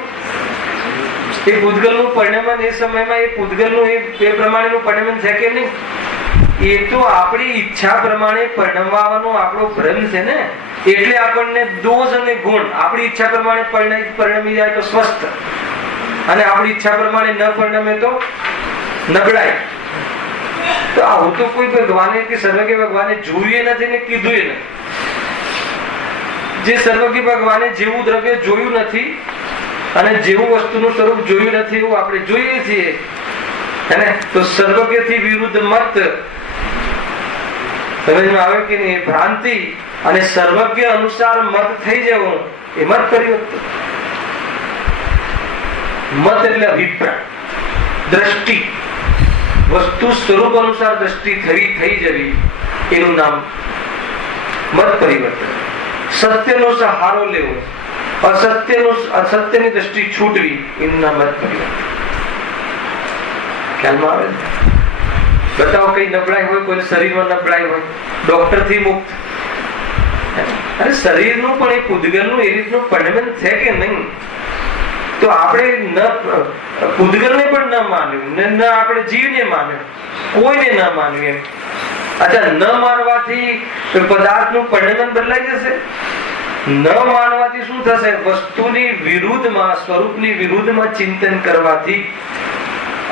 એ પૂતગલનું પરિણમન એ સમયમાં એ પૂતગલનું એ પ્રમાણેનું પરિણમન છે કે નહીં? એ તો આપણી ઈચ્છા પ્રમાણે પરિણમવાનો આપણો ભ્રમ છે ને. એટલે આપણને દોષ અને ગુણ આપણી ઈચ્છા પ્રમાણે પરિણમી જાય તો સ્વસ્થ, અને આપણી ઈચ્છા પ્રમાણે ન પરિણમે તો નબળાઈ. તો આવું તો કોઈ ભગવાને કે સર્વજ્ઞ ભગવાને જોયું નથી ને કીધું નથી. જે સર્વજ્ઞ ભગવાને જેવું દ્રવ્ય જોયું નથી અને જેવું વસ્તુનું સ્વરૂપ જોયું નથી એવું આપણે જોઈએ છીએ, હે, તો સર્વજ્ઞથી વિરુદ્ધ મત સમજમાં આવે કે નહીં? ભ્રાંતિ અને સર્વજ્ઞ અનુસાર મત થઈ જવો એ મત પરિવર્તન. મત એટલે અભિપ્રાય, દ્રષ્ટિ, વસ્તુ સ્વરૂપ અનુસાર દ્રષ્ટિ થઈ જવી, એનું નામ મત પરિવર્તન. સત્યનો સહારો લેવો, અસત્યની દ્રષ્ટિ છૂટવી, એનું નામ મત પરિવર્તન. ખ્યાલમાં આવે? બતાવો કઈ નબળાઈ હોય, કોઈ શરીરમાં નબળાઈ હોય, ડોક્ટર થી મુક્ત. અરે શરીરનું પણ એ પૂતગલનું એ રીતનું પરિણમન છે કે નહીં? તો આપણે પૂતગલને પણ ન માન્યું, ન આપણે જીવને માન્યું, કોઈને ન માન્યું એમ. અચ્છા, ન માનવાથી પદાર્થનું પરિણમન બદલાઈ જશે? ન માનવાથી શું થશે? વસ્તુની વિરુદ્ધમાં, સ્વરૂપની વિરુદ્ધમાં ચિંતન કરવાથી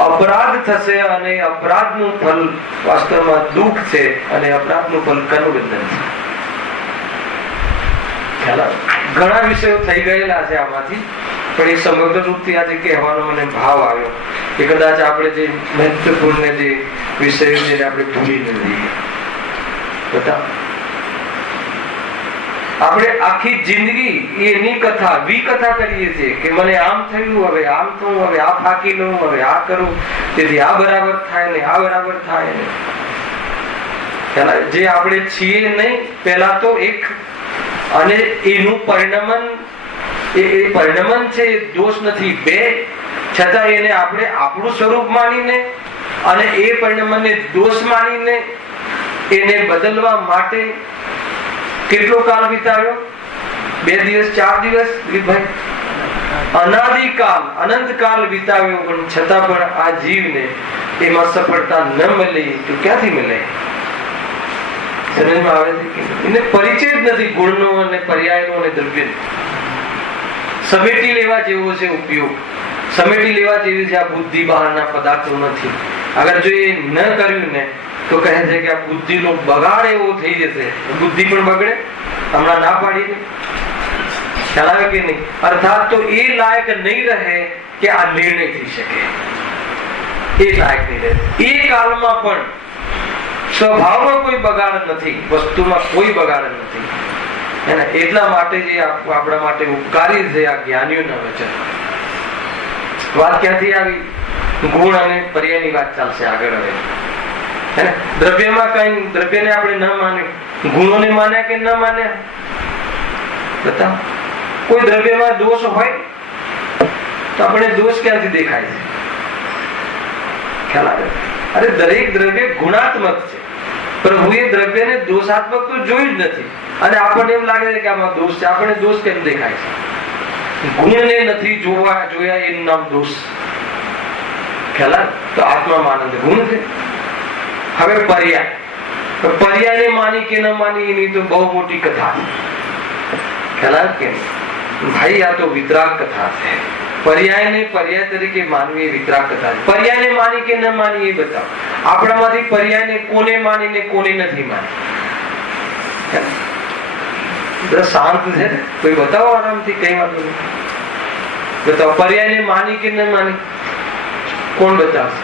અપરાધ થશે, અને અપરાધનું ફલ વાસ્તવમાં દુઃખ છે, અને અપરાધનું ફલ કર્મબંધન છે. ઘણા વિષયો થઈ ગયેલા છે આમાંથી, પણ એ સમગ્ર રૂપથી આજે કહેવાનો મને ભાવ આવ્યો કે કદાચ આપણે જે મહત્વપૂર્ણ જે વિષયો છે આપણે ભૂલી ન જઈએ. બતા આપણે આખી જિંદગી એની કથા વિકથા કરીએ છીએ કે મને આમ થયું, હવે આમ થયું, હવે આ ફાંકી લઉં, હવે આ કરું, તેથી આ બરાબર થાય ને આ બરાબર થાય ને. જે આપણે છીએ નહીં પહેલા તો એક, અને એનું પરિણમન એ પરિણમન છે, દોષ નથી. બે, છતાં એને આપણે આપણું સ્વરૂપ માનીને અને એ પરિણમનને દોષ માનીને એને બદલવા માટે કેટલો કાળ વિતાવ્યો? 2 દિવસ 4 દિવસ ભાઈ, અનાદિકાલ અનંતકાલ વિતાવ્યો. પણ છતાં પણ આ જીવને એમાં સફળતા ન મળે તો ક્યાંથી મળે? સમજમાં આવે છે? એને પરિચય જ નથી ગુણનો અને પર્યાયનો અને દ્રવ્યનો. સમેટી લેવા જેવો છે ઉપયોગ, સમેટી લેવા જેવી છે આ બુદ્ધિ. બહારના પદાર્થો નથી. અગર જો એ ન કર્યું ને તો કહે છે કે આ બુદ્ધિનો બગાડ એવો થઈ જશે. બુદ્ધિ પણ બગડે, હમણાં ના પાડી દે, ખ્યાલ આવે કે નહીં? અર્થાત તો એ લાયક નહીં રહે કે આ નિર્ણય થઈ શકે, એ લાયક નહીં રહે. એ કાળમાં પણ સ્વભાવમાં કોઈ બગાડ નથી, વસ્તુમાં કોઈ બગાડ નથી. એટલા માટે જે આપણા માટે ઉપકારી છે આ જ્ઞાનીઓના વચન. વાત ક્યાંથી આવી? ગુણ અને પર્યાયની વાત ચાલશે આગળ. હવે દ્રવ્યમાં કઈ, દ્રવ્યને આપણે ન માન્યું, ગુણોને માન્યા કે ન માન્યા? બતાવો. કોઈ દ્રવ્યમાં દોષ હોય તો આપણે દોષ ક્યાંથી દેખાય છે? ખ્યાલ આવે? અરે દરેક દ્રવ્ય ગુણાત્મક છે. પ્રભુએ દ્રવ્યને દોષાત્મક તો જોયું જ નથી. અને આપણને એમ લાગે છે કે આમાં દોષ છે. આપણને દોષ કેમ દેખાય છે? ગુણને નથી જોયા એનું નામ દોષ. ખ્યાલ આવે? તો આત્મામાં આનંદ ગુણ છે. હવે પર્યાયને માની કે ન માની એની તો બહુ મોટી કથા છે. ખ્યાલ આવે કે ભાઈ? આ તો વિતરાગ કથા છે. પર્યાયને પર્યાય તરીકે માનવી એ વિતરાગ કથા છે. પર્યાયને માની કે ન માની એ બતાવો. આપણામાંથી પર્યાયને કોને માની ને કોને નથી માની? શાંત છે ને? કોઈ બતાવો આરામથી, કઈ વાત નથી. બતાવો. પર્યાયને માની કે ન માની? કોણ બતાવશે?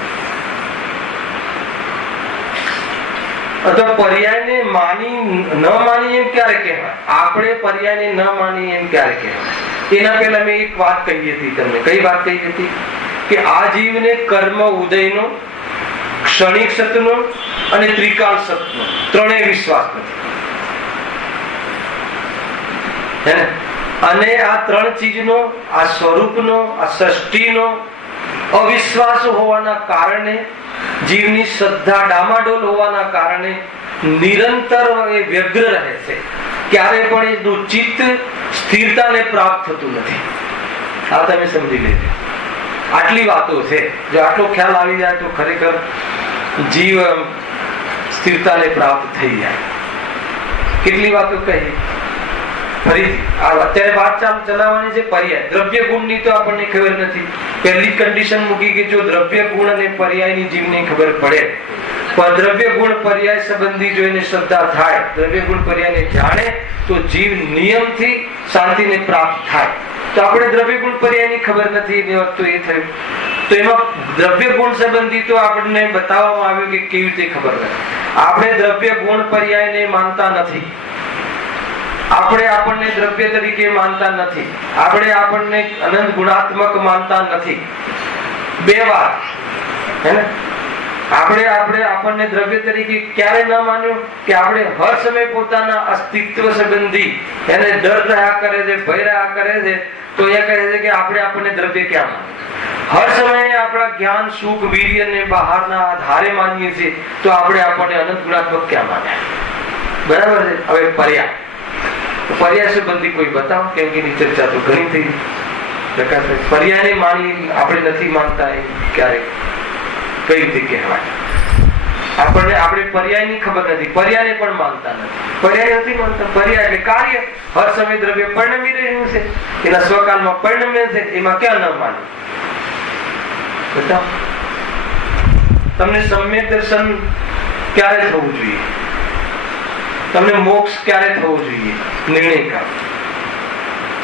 અથવા પર્યાયને માની ન માની એમ ક્યારે કહેવાય? આપણે પર્યાયને ન માની એમ ક્યારે કહેવાય? એના પહેલા મેં એક વાત કહી હતી તમને. કઈ વાત કહી હતી? કે આ જીવને કર્મ ઉદયનો, ક્ષણિક સતનો અને ત્રિકાળ સતનો ત્રણેય વિશ્વાસ નથી. અને આ ત્રણ ચીજનો, આ સ્વરૂપનો, આ સૃષ્ટિનો અવિશ્વાસ હોવાના કારણે, જીવની શ્રદ્ધા ડામાડોલ હોવાના કારણે નિરંતર એ વ્યગ્ર રહે છે. ક્યારે પણ એનું ચિત્ત સ્થિરતાને પ્રાપ્ત થતું નથી. આ તમે સમજી લેજો. આટલી વાતો છે. જો આટલો ખ્યાલ આવી જાય તો ખરેખર જીવ સ્થિરતાને પ્રાપ્ત થઈ જાય. કેટલી વાતો કહી? ફરીથી અત્યારે વાત ચલાવવાની છે પર્યાય. દ્રવ્ય ગુણની તો આપણને ખબર નથી. પહેલી કન્ડિશન મૂકી કે જો દ્રવ્ય ગુણ અને પર્યાયની જીવને ખબર પડે, પણ દ્રવ્ય ગુણ પર્યાય સંબંધી જો એને શ્રદ્ધા થાય, દ્રવ્ય ગુણ પર્યાયને જાણે તો જીવ નિયમથી શાંતિને પ્રાપ્ત થાય. તો આપણે દ્રવ્ય ગુણ પર્યાયની ખબર નથી એ વસ્તુ એ થયું. તો એમાં દ્રવ્ય ગુણ સંબંધી તો આપણને બતાવવામાં આવ્યું કે કેવી રીતે ખબર નથી. આપણે દ્રવ્ય ગુણ પર્યાયને માનતા નથી. આપણે આપણને દ્રવ્ય તરીકે માનતા નથી. આપણે આપણને અનંત ગુણાત્મક માનતા નથી. બે વાત હે ને? આપણે આપણને દ્રવ્ય તરીકે ક્યારે ન માન્યું? કે આપણે હર સમય પોતાના અસ્તિત્વ સંબંધી એને ડર રહ્યા કરે છે, ભય રહ્યા કરે છે. તો એ કહે છે કે આપણે આપણને દ્રવ્ય ક્યાં માને? હર સમયે આપણા જ્ઞાન, સુખ, વીર્ય ને બહારના આધારે માનીએ છીએ. તો આપણે આપણને અનંત ગુણાત્મક ક્યાં માન્યા? બરાબર છે. હવે પર્યાય સંબંધી કોઈ બતાવો, કેમ કે એની ચર્ચા તો ઘણી થઈ. પર્યાયને માની આપણે નથી માનતા એ ક્યારે કઈ રીતે કહેવાય? આપણે પર્યાયની ખબર નથી, પર્યાયને પણ માનતા નથી. પર્યાય નથી માનતા. પર્યાય એટલે કાર્ય. હર સમય દ્રવ્ય પરિણમી રહ્યું છે, એના સ્વકાલમાં પરિણમે છે. એમાં ક્યાં ન માનવું? બતાવો. તમને સમ્યક દર્શન ક્યારે થવું જોઈએ? તમને મોક્ષ ક્યારે થવો જોઈએ? નિર્ણય કરો.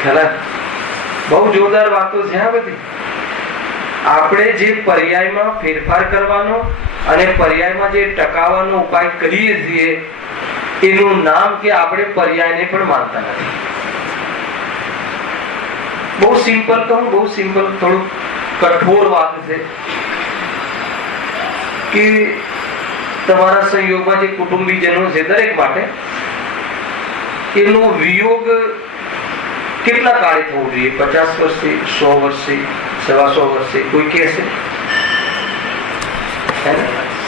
ખ્યાલ? બહુ જોરદાર વાતો છે આ બધી. આપણે જે પર્યાયમાં ફેરફાર કરવાનો અને પર્યાયમાં જે ટકાવવાનો ઉપાય કરીએ છીએ એનું નામ કે આપણે પર્યાયને પણ માનતા નથી. બહુ સિમ્પલ કહું, બહુ સિમ્પલ, થોડું કઠોર વાત છે કે તમારા સંયોગમાં જે કુટુંબીજનો છે દરેક માટે એનો વિયોગ કેટલા કાળે થવો જોઈએ? 50 વર્ષે, 100 વર્ષે, 125 વર્ષે? કોઈ કહેશે?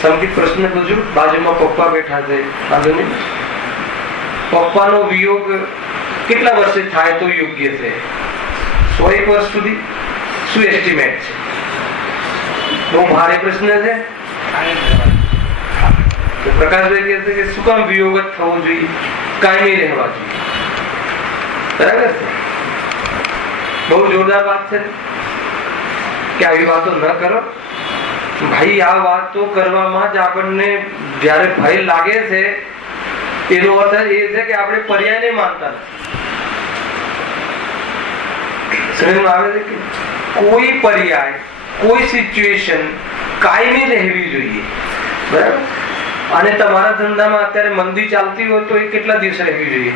સંગીત પ્રશ્ન પૂછ્યું, બાજુમાં પપ્પા બેઠા છે, વાંધો નહીં. પપ્પાનો વિયોગ કેટલા વર્ષે થાય તો યોગ્ય છે? 101 વર્ષ સુધી? શું એસ્ટિમેટ છે? બહુ ભારે પ્રશ્ન છે. પ્રકાશભાઈ કહે છે કે શું કામ વિયોગ જ થવો જોઈએ, કાયમી રહેવા જોઈએ? બરાબર છે. બહુ જોરદાર વાત છે કે આવી વાતો ન કરો ભાઈ. આ વાત તો કરવામાં જ આપણને જયારે ભય લાગે છે એનો અર્થ એ છે કે આપણે પર્યાયને માનતા નથી. સમજમાં આવે છે કે કોઈ પર્યાય, કોઈ સિચ્યુએશન કાયમી રહેવી જોઈએ. બરાબર. અને તમારા ધંધામાં અત્યારે મંદી ચાલતી હોય તો એ કેટલા દિવસ રહેવી જોઈએ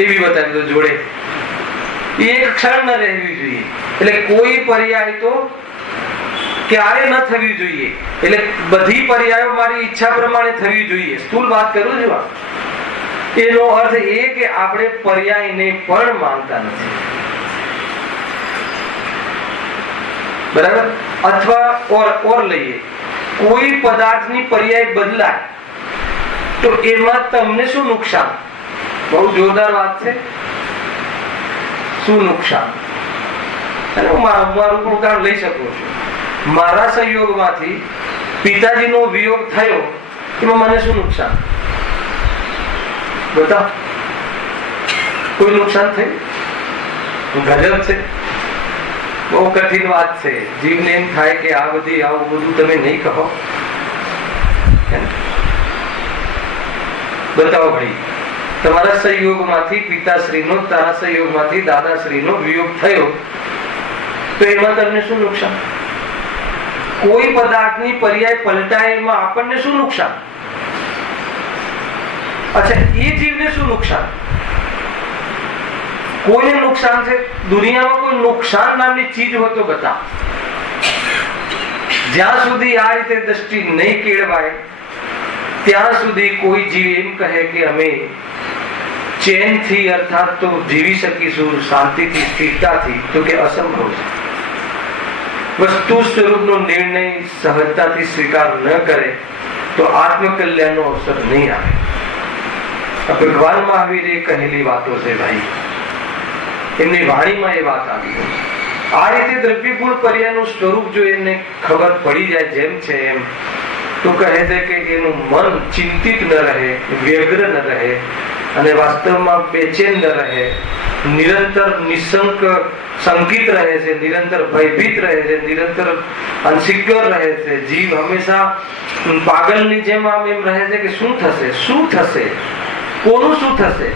એ બી બતાવી દો જોડે. એક ક્ષણ ન રહેવી જોઈએ. એટલે કોઈ પર્યાય તો ક્યારે ન થવી જોઈએ. એટલે બધી પર્યાયો મારી ઈચ્છા પ્રમાણે થવી જોઈએ. સ્થૂળ વાત કરું છું. એનો અર્થ એ કે આપણે પર્યાયને પણ માનતા નથી. બરાબર. અથવા ઓર લઈએ, કોઈ પદાર્થની પર્યાય બદલાય તો એમાં તમને શું નુકસાન? બહુ જોરદાર વાત છે. શું નુકસાન? અને હું મારું પણ ઉદાહરણ લઈ શકું છું. મારા સંયોગમાંથી પિતાજીનો વિયોગ થયો, એમાં મને શું નુકસાન? બતાવો. કોઈ નુકસાન થયું? ગજબ છે. બહુ કઠિન વાત છે. જીવને એમ થાય કે આ બધી આવું બધું તમે નહીં કહો. બતાવો ભાઈ, તમારા સંયોગમાંથી પિતાશ્રીનો, તારા સંયોગમાંથી દાદાશ્રીનો વિયોગ થયો તો એમાં તમને શું નુકસાન? કોઈ પદાર્થની પર્યાય પલટાય એમાં આપણને શું નુકસાન? અચ્છા, એ જીવને શું નુકસાન? કોઈને નુકસાન છે? દુનિયામાં કોઈ નુકસાન નામની ચીજ હોય તો બતા. જ્યાં સુધી આ રીતે દ્રષ્ટિ નહીં કેળવાય ત્યાં સુધી કોઈ જીવ એમ કહે કે અમે ચેનથી અર્થાત તો જીવી શકીશું શાંતિથી, સ્થિરતાથી, તો કે અસંભવ છે. વસ્તુ સ્વરૂપનો નિર્ણય સહજતાથી સ્વીકાર ન કરે તો આત્મકલ્યાણનો અવસર નહીં આવે. ભગવાન મહાવીરે કહેલી વાતો છે ભાઈ. એમની વાણીમાં એ વાત આવી. આ રીતે દ્રવ્યગુણ પર્યાયનું સ્વરૂપ જો એને ખબર પડી જાય જેમ છે એમ, તો કહે છે કે એનું મન ચિંતિત ન રહે, વ્યગ્ર ન રહે અને વાસ્તવમાં બેચેન ન રહે, નિરંતર નિશંક સંકિત રહે છે, નિરંતર ભયભીત રહે છે, નિરંતર અનસિક્યોર રહે છે. જીવ હંમેશા પાગલની જેમ આમ એમ રહે છે કે શું થશે, શું થશે, કોનું શું થશે,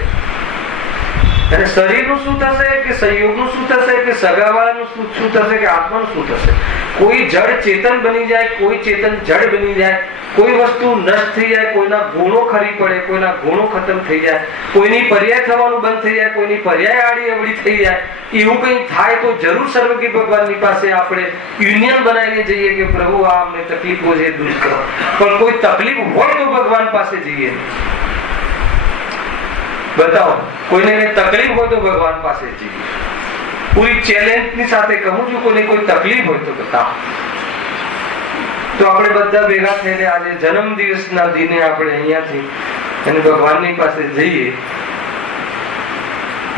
અને શરીરનું શું થશે, કે સંયોગનું શું થશે, કે સગાવાળાનું શું થશે, કે આત્માનું શું થશે. કોઈ જડ ચેતન બની જાય, કોઈ ચેતન જડ બની જાય, કોઈ વસ્તુ નષ્ટ થઈ જાય, કોઈના ગુણો ખરી પડે, કોઈના ગુણો ખતમ થઈ જાય, કોઈની પર્યાય થવાનું બંધ થઈ જાય, કોઈની પર્યાય આડી અવળી થઈ જાય. એવું કંઈ થાય તો જરૂર સર્વજ્ઞ ભગવાનની પાસે આપણે યુનિયન બનાવીને જઈએ કે પ્રભુ આ અમને તકલીફો છે દૂર કરો. પણ કોઈ તકલીફ હોય તો ભગવાન પાસે જઈએ. બતાવો, કોઈને તકલીફ હોય તો ભગવાન પાસે જઈએ. પૂરી ચેલેન્જની સાથે કહું છું, કોઈને કોઈ તકલીફ હોય તો બતાવો. તો આપણે બધા ભેગા થઈને આજે જન્મ દિવસના દિને આપણે અહીંયાથી અને ભગવાનની પાસે જઈએ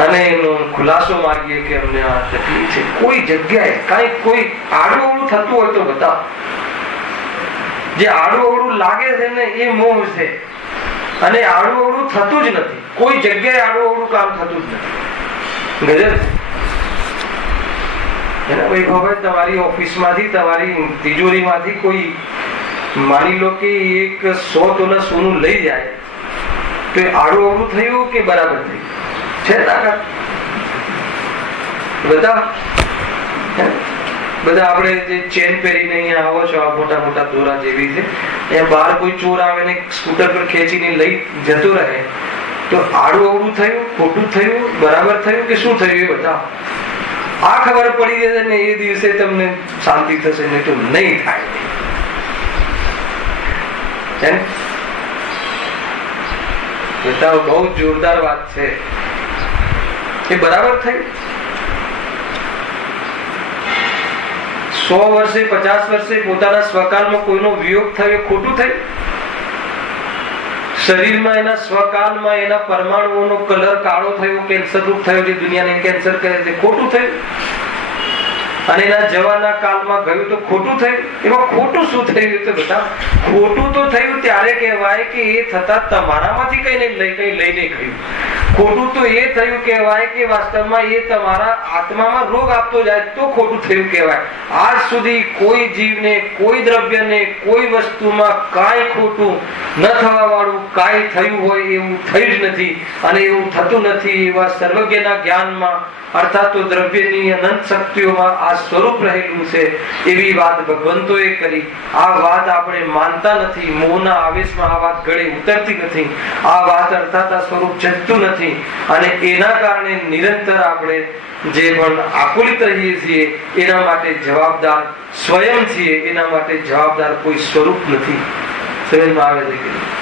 અને એનો ખુલાસો માંગીએ કે અમને આ તકલીફ છે. કોઈ જગ્યાએ કાંઈ કોઈ આડું અવળું થતું હોય તો બતાવો. જે આડું અવળું લાગે છે ને એ મોહ છે, અને આડું અવળું થતું જ નથી. કોઈ જગ્યાએ આડું અવળું કામ થતું જ નથી. ગજબ. વૈભવભાઈ, તમારી ઓફિસમાંથી, તમારી તિજોરીમાંથી કોઈ માની લો કે એક 100 તોલા સોનું લઈ જાય તો એ આડું અવળું થયું કે બરાબર થયું? છે તાકાત? બતાવો. બધા આપણે જે ચેન પહેરીને અહીંયા આવો છો, આ મોટા મોટા દોરા જેવી છે, અહીંયા બહાર કોઈ ચોર આવે ને સ્કૂટર પર ખેંચીને લઈ જતો રહે તો આડું અવડું થયું, ખોટું થયું, બરાબર થયું કે શું થયું એ બતાવો. આ ખબર પડી જશે ને એ દિવસે તમને શાંતિ થશે, નહીં તો નહીં થાય. બતાવો, બહુ જોરદાર વાત છે. એ બરાબર થયું. 100 વર્ષે 50 વર્ષે પોતાના સ્વકાલમાં કોઈનો વિયોગ થયો, ખોટું થયું. શરીરમાં એના સ્વકાલમાં એના પરમાણુઓનો કલર કાળો થયો, કેન્સર રૂપ થયો, જે દુનિયાને કેન્સર કહે છે, ખોટું થયું. અને એના જવાના કાળમાં ગયું તો ખોટું થયું. એમાં ખોટું શું થયું તો બધા ખોટું તો થયું ત્યારે કહેવાય કે એ થતા તમારામાંથી કઈ લઈને ગયું. ખોટું તો એ થયું કહેવાય કે વાસ્તવમાં એ તમારા આત્મામાં રોગ આપતો જાય તો ખોટું થયું કહેવાય. આજ સુધી કોઈ જીવને, કોઈ દ્રવ્યને, કોઈ વસ્તુમાં કાંઈ ખોટું ન થવા વાળું કાંઈ થયું હોય એવું થયું જ નથી અને એવું થતું નથી. એવા સર્વજ્ઞના જ્ઞાનમાં અર્થાત તો દ્રવ્યની અનંત શક્તિઓમાં આ સ્વરૂપ રહેલું છે એવી વાત ભગવંતોએ કરી. આ વાત આપણે માનતા નથી, મોહના આવેશમાં આ વાત ગળે ઉતરતી નથી. આ વાત અર્થાત આ સ્વરૂપ જતું નથી અને એના કારણે નિરંતર આપણે જે પણ આકુલિત રહીએ છીએ એના માટે જવાબદાર સ્વયં છીએ. એના માટે જવાબદાર કોઈ સ્વરૂપ નથી. સમજમાં આવે છે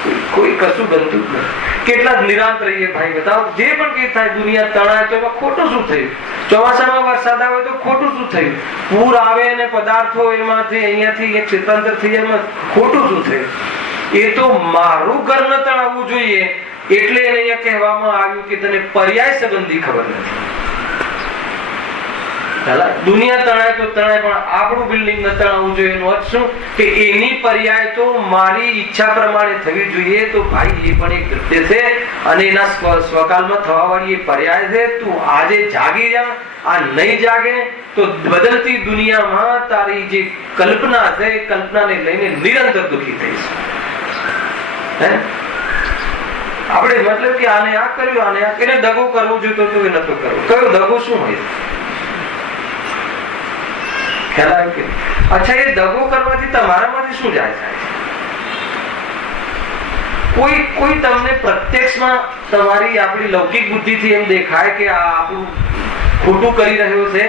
કે કોઈ કશું બનતું જ નથી. કેટલા નિરાંત રહીએ ભાઈ, બતાવો. જે પણ કઈ થાય, દુનિયા તણાય તો એમાં ખોટું શું થયું? ચોમાસામાં વરસાદ આવે તો ખોટું શું થયું? પૂર આવે અને પદાર્થો એમાંથી અહીંયાથી એક સ્થળાંતર થઈ જાય, એમાં ખોટું શું થયું? એ તો મારું ઘર ન તણાવવું જોઈએ એટલે એને અહીંયા કહેવામાં આવ્યું કે તને પર્યાય સંબંધી ખબર નથી. દુનિયા તણાય તો તણાય, પણ આપણું બિલ્ડિંગ ન તણાવવું જોઈએ. એનો અર્થ શું કે એની પર્યાય તો મારી ઈચ્છા પ્રમાણે થવી જોઈએ. તો ભાઈ એ પણ એક દ્રવ્ય છે અને એના સ્વકાલમાં થવા વાળી એ પર્યાય છે. તું આજે જાગી જા, આ નહીં જાગે તો બદલતી દુનિયામાં તારી જે કલ્પના છે એ કલ્પનાને લઈને નિરંતર દુઃખી થઈશ. આપણે મતલબ કે આને આ કર્યું, આને આ એને દગો કરવો જોઈતો તો એ નતો કરવો. કયો દગો શું હોય? ખ્યાલ આવ્યો કે? અચ્છા, એ દગો કરવાથી તમારામાંથી શું જાય છે? કોઈ તમને પ્રત્યક્ષમાં તમારી આપણી લૌકિક બુદ્ધિથી એમ દેખાય કે આ આપણું ખોટું કરી રહ્યો છે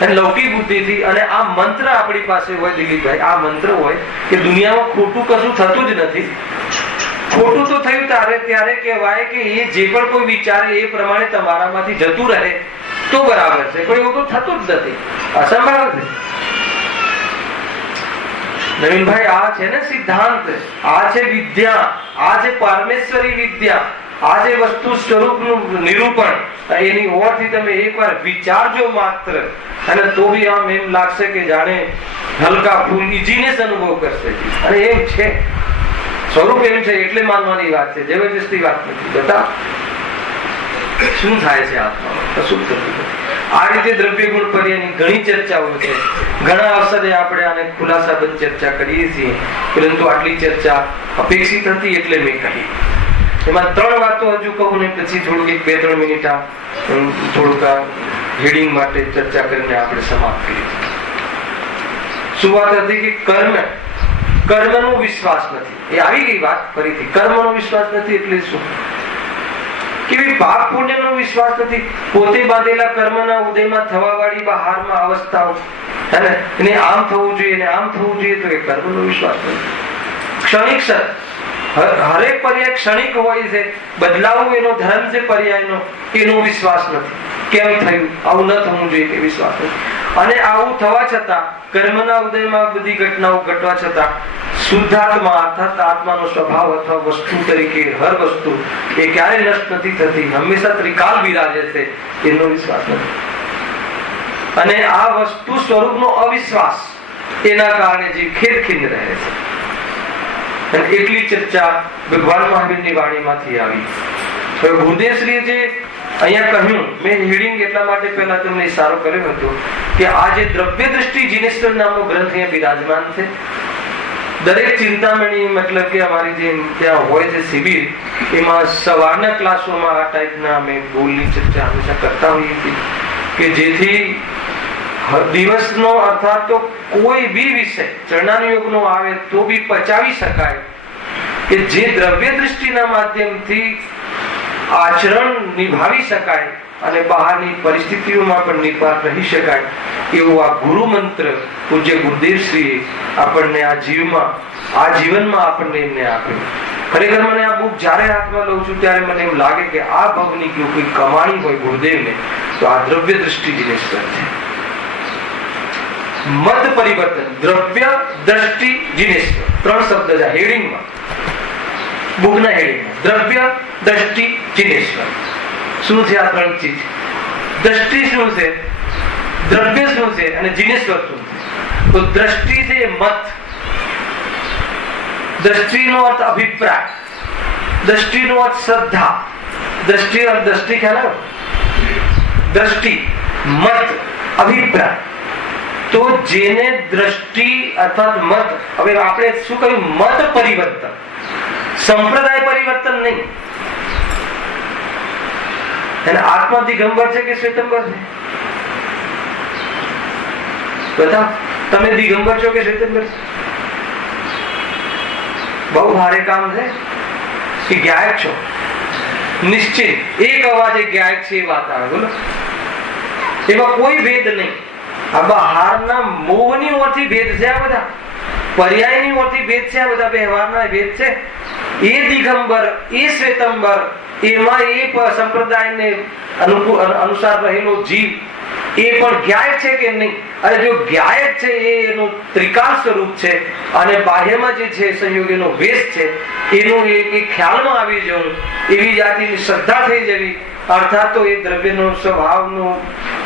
અને લૌકિક બુદ્ધિથી, અને આ મંત્ર આપણી પાસે હોય દિલીપભાઈ, આ મંત્ર હોય કે દુનિયામાં ખોટું કશું થતું જ નથી. ખોટું તો થયું ત્યારે કહેવાય કે એ જે પણ કોઈ વિચારે એ પ્રમાણે તમારામાંથી જતું રહે તો બરાબર છે. પણ એવું તો થતું જ નથી, અસંભવ છે. નવીનભાઈ, આ છે ને સિદ્ધાંત, આ છે વિદ્યા, આ છે પરમેશ્વરી વિદ્યા, આ જે વસ્તુ સ્વરૂપનું નિરૂપણ. એની ઓરથી તમે એકવાર વિચારજો માત્ર, અને તો બી આમ એમ લાગશે કે જાણે હલકા ફૂલ ઇઝીનેસ અનુભવ કરશે. અને એમ છે, સ્વરૂપ એમ છે એટલે માનવાની વાત છે, જબરજસ્તી વાત નથી. બતા શું થાય છે આત્મામાં? કશું થતું નથી. આ રીતે દ્રવ્ય ગુણ પર્યાયની ઘણી ચર્ચાઓ છે. ઘણા અવસરે આપણે આને ખુલાસાબંધ ચર્ચા કરીએ છીએ, પરંતુ આટલી ચર્ચા અપેક્ષિત હતી એટલે મેં કહી. એમાં 3 વાતો હજુ કહું ને પછી થોડુંક 1-2-3 મિનિટ થોડુંક હેડિંગ માટે ચર્ચા કરીને આપણે સમાપ્ત કરીએ. શું વાત હતી કે કર્મનો વિશ્વાસ નથી. એ આવી ગઈ વાત ફરીથી. કર્મનો વિશ્વાસ નથી એટલે શું? કેવી પાપ પુણ્યનો વિશ્વાસ નથી. પોતે બાંધેલા કર્મના ઉદયમાં થવા વાળી બહારમાં અવસ્થાઓ, એને આમ થવું જોઈએ ને આમ થવું જોઈએ, તો એ કર્મનો વિશ્વાસ નથી. ક્ષણિક હરેક પર્યાય ક્ષણિક હોય છે, બદલાવું એનો ધર્મ છે પર્યાયનો, એનો વિશ્વાસ નથી. કેમ થયું? આવું ન થવું જોઈએ કે વિશ્વાસ નથી. અને આવું થવા છતાં કર્મના ઉદયમાં બધી ઘટનાઓ ઘટવા છતાં શુદ્ધાત્મા અર્થાત આત્માનો સ્વભાવ અથવા વસ્તુ તરીકે હર વસ્તુ એ ક્યારે નષ્ટ નથી થતી, હંમેશા ત્રિકાલ બિરાજે છે, એનો વિશ્વાસ નથી. અને આ વસ્તુ સ્વરૂપનો અવિશ્વાસ, એના કારણે જે ખેદખિન્ન રહે છે. એટલી ચર્ચા ભગવાન મહાવીરની વાણીમાંથી આવી. હવે ગુરુદેવશ્રીએ જે અહીંયા કહ્યું, મેં હેડિંગ એટલા માટે પહેલા તમને ઇશારો કર્યો હતો કે આ જે દ્રવ્ય દ્રષ્ટિ જીનેશ્વર નામનો ગ્રંથ અહીંયા બિરાજમાન છે. દરેક ચિંતામણી મતલબ કે અમારી જે ત્યાં હોય છે શિબિર, એમાં સવારના ક્લાસોમાં આ ટાઈપના અમે બોલની ચર્ચા હંમેશા કરતા હોઈએ છીએ કે જેથી દિવસનો અર્થાત તો કોઈ બી વિષય ચરણાનુયોગનો આવે તો બી પચાવી શકાય કે જે દ્રવ્ય દૃષ્ટિના માધ્યમથી આચરણ નિભાવી શકાય અને બહારની પરિસ્થિતિઓમાં પણ નિપાત રહી શકાય એવું આ ગુરુ મંત્ર પૂજ્ય ગુરુદેવશ્રીએ આપણને આ જીવનમાં આપણને એમને આપ્યું. ખરેખર મને આ બુક જ્યારે હાથમાં લઉં છું ત્યારે મને એમ લાગે કે આ ભવની કોઈ કમાણી હોય ગુરુદેવને તો આ દ્રવ્ય દૃષ્ટિ જીનેશ્વર છે. મત પરિવર્તન, દ્રવ્ય દ્રષ્ટિ જીનેશ્વર, 3 શબ્દ છે હેડિંગમાં, બુકના હેડિંગમાં. દ્રવ્ય દ્રષ્ટિ જીનેશ્વર. શું છે આ 3 ચીજ? દ્રષ્ટિ શું છે, દ્રવ્ય શું છે અને જીનેશ્વર શું છે? તો દ્રષ્ટિ છે મત, દ્રષ્ટિનો અર્થ અભિપ્રાય, દ્રષ્ટિનો અર્થ શ્રદ્ધા, દ્રષ્ટિ ખ્યાલ આવ્યો? દ્રષ્ટિ, મત, અભિપ્રાય. તો જેને દ્રષ્ટિ અર્થાત મત, હવે આપણે શું કહ્યું? મત પરિવર્તન, સંપ્રદાય પરિવર્તન નહીં. અને આત્મા દિગંબર છે કે શ્વેતંબર છે? બતાવો, તમે દિગંબર છો કે શ્વેતંબર છો? બહુ ભારે કામ છે કે ગાયક છો? નિશ્ચિત એક અવાજે ગાયક છે એ વાત આવે. બોલો, એમાં કોઈ ભેદ નહીં. આ બહારના મોહની ઓરથી ભેદ છે, આ બધા પર્યાયની ઓરથી ભેદ છે, આ બધા વ્યવહારના ભેદ છે. એ દિગંબર, એ શ્વેતંબર, એમાં એ સંપ્રદાયને અનુસાર રહેલો જીવ એ પણ ગાયક છે કે નહીં? અને જો ગાયક છે એનું ત્રિકાળ સ્વરૂપ છે અને બાહ્યમાં જે છે સંયોગીનો વેશ છે, એનું એ ખ્યાલમાં આવી જવું, એવી જાતિની શ્રદ્ધા થઈ જવી, અર્થાત તો એ દ્રવ્યનો સ્વભાવનો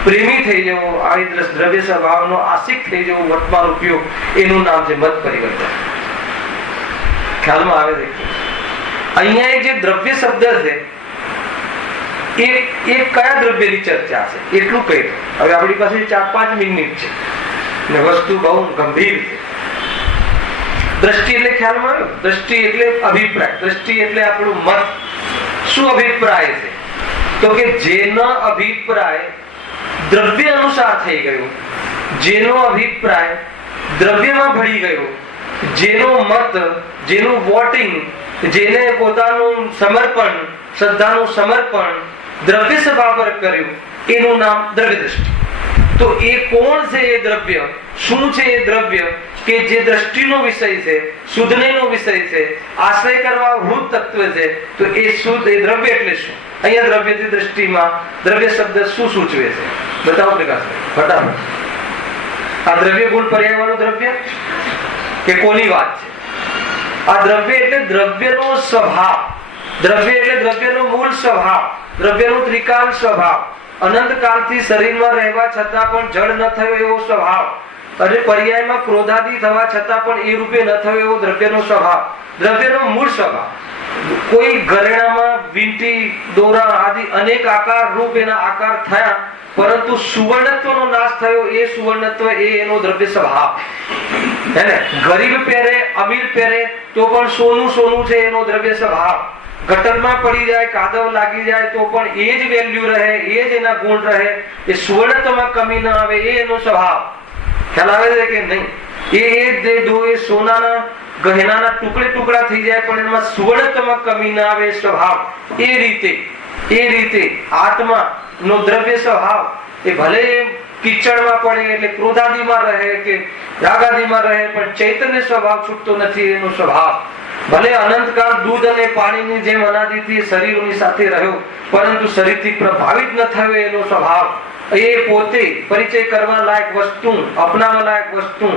પ્રેમી થઈ જવો, આવી દ્રવ્ય સ્વભાવનો આશિક થઈ જવું, વર્તમાન ઉપયોગ, એનું નામ છે મત પરિવર્તન. ખ્યાલમાં આવે છે? અહીંયા એક જે દ્રવ્ય શબ્દ છે એ કયા દ્રવ્યની ચર્ચા છે એટલું કહી. હવે આપણી પાસે 4-5 મિનિટ છે ને વસ્તુ બહુ ગંભીર છે. દ્રષ્ટિ એટલે ખ્યાલમાં આવ્યો? દ્રષ્ટિ એટલે અભિપ્રાય, દ્રષ્ટિ એટલે આપણું મત. શું અભિપ્રાય છે? તો કે જેનો અભિપ્રાય દ્રવ્ય અનુસાર થઈ ગયો, જેનો અભિપ્રાય દ્રવ્યમાં ભળી ગયો, જેનો મત, જેનું વોટિંગ, જેને પોતાનું સમર્પણ, શ્રદ્ધાનું સમર્પણ દ્રવ્ય સ્વભાવ પર કર્યું, એનું નામ દ્રવ્ય દ્રષ્ટિ. તો એ કોણ છે એ દ્રવ્ય? શું છે એ દ્રવ્ય? કે જે દ્રષ્ટિનો વિષય છે, શુદ્ધનેનો વિષય છે, આશ્રય કરવા વૃત તત્વ છે. તો એ શુદ્ધ, એ દ્રવ્ય એટલે શું? અહીંયા દ્રવ્યથી દ્રષ્ટિમાં દ્રવ્ય શબ્દ શું સૂચવે છે? બતાવો પ્રકાશભાઈ, ફટાફટ. આ દ્રવ્ય ગુણ પર્યાય વાળું દ્રવ્ય કે કોની વાત છે? આ દ્રવ્ય એટલે દ્રવ્યનો સ્વભાવ, દ્રવ્ય એટલે દ્રવ્યનો મૂળ સ્વભાવ, દ્રવ્યનો ત્રિકાળ સ્વભાવ, અનંત કાળથી શરીરમાં રહેવા છતાં પણ જળ ન થયો એવો સ્વભાવ, અને પર્યાયમાં ક્રોધાદી થવા છતાં પણ એ રૂપે ન થયો એવો દ્રવ્યનો સ્વભાવ, દ્રવ્યનો મૂળ સ્વભાવ. કોઈ ઘરેણામાં વીંટી, દોરા આદિ અનેક આકાર રૂપ એના આકાર થયા, પરંતુ સુવર્ણત્વનો નાશ થયો, એ સુવર્ણત્વ એ એનો દ્રવ્ય સ્વભાવ. હે ને? ગરીબ પહેરે, અમીર પહેરે તો પણ સોનું સોનું છે એનો દ્રવ્ય સ્વભાવ. ગટરમાં પડી જાય, કાદવ લાગી જાય તો પણ એ જ વેલ્યુ રહે, એ જ એના ગુણ રહે, એ સુવર્ણત્વમાં કમી ન આવે, એ એનો સ્વભાવ. ખ્યાલ આવે છે કે નહીં? એ સોનાના ગહેનાના ટુકડા થઈ જાય પણ એમાં સુવર્ણત્વમાં કમી ન આવે, સ્વભાવ. એ રીતે આત્મા નો દ્રવ્ય સ્વભાવ એ ભલે કિચડમાં પડે એટલે ક્રોધાદિમાં રહે કે રાગાદિમાં રહે, પણ ચૈતન્ય સ્વભાવ છૂટતો નથી એનો સ્વભાવ. ભલે અનંતકાળ દૂધ અને પાણીની જેમ અનાદિથી શરીરોની સાથે રહ્યો, પરંતુ શરીરથી પ્રભાવિત ન થયો એનો સ્વભાવ. એ પોતે પરિચય કરવા લાયક વસ્તુ, અપનાવવા લાયક વસ્તુ,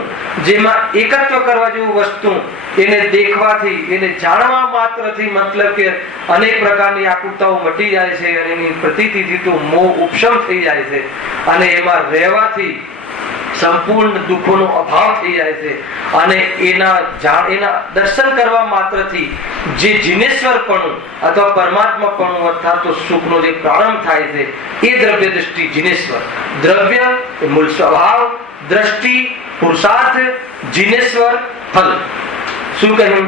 જેમાં એકત્વ કરવા જેવું વસ્તુ, એને દેખવાથી, એને જાણવા માત્રથી મતલબ કે અનેક પ્રકારની આકૃતાઓ મટી જાય છે અને એની પ્રતીતિથી તો મોહ ઉપશમ થઈ જાય છે અને એમાં રહેવાથી સંપૂર્ણ દુઃખોનો અભાવ થઈ જાય છે. અને એના દર્શન કરવા માત્રથી જે જીનેશ્વરપણું અથવા પરમાત્માપણું અર્થાત તો સુખનો જે પ્રારંભ થાય છે એ દ્રવ્ય દ્રષ્ટિ જીનેશ્વર. દ્રવ્ય એ મૂળ સ્વભાવ, દ્રષ્ટિ પુરુષાર્થ, જીનેશ્વર ફલ. શું કહ્યું?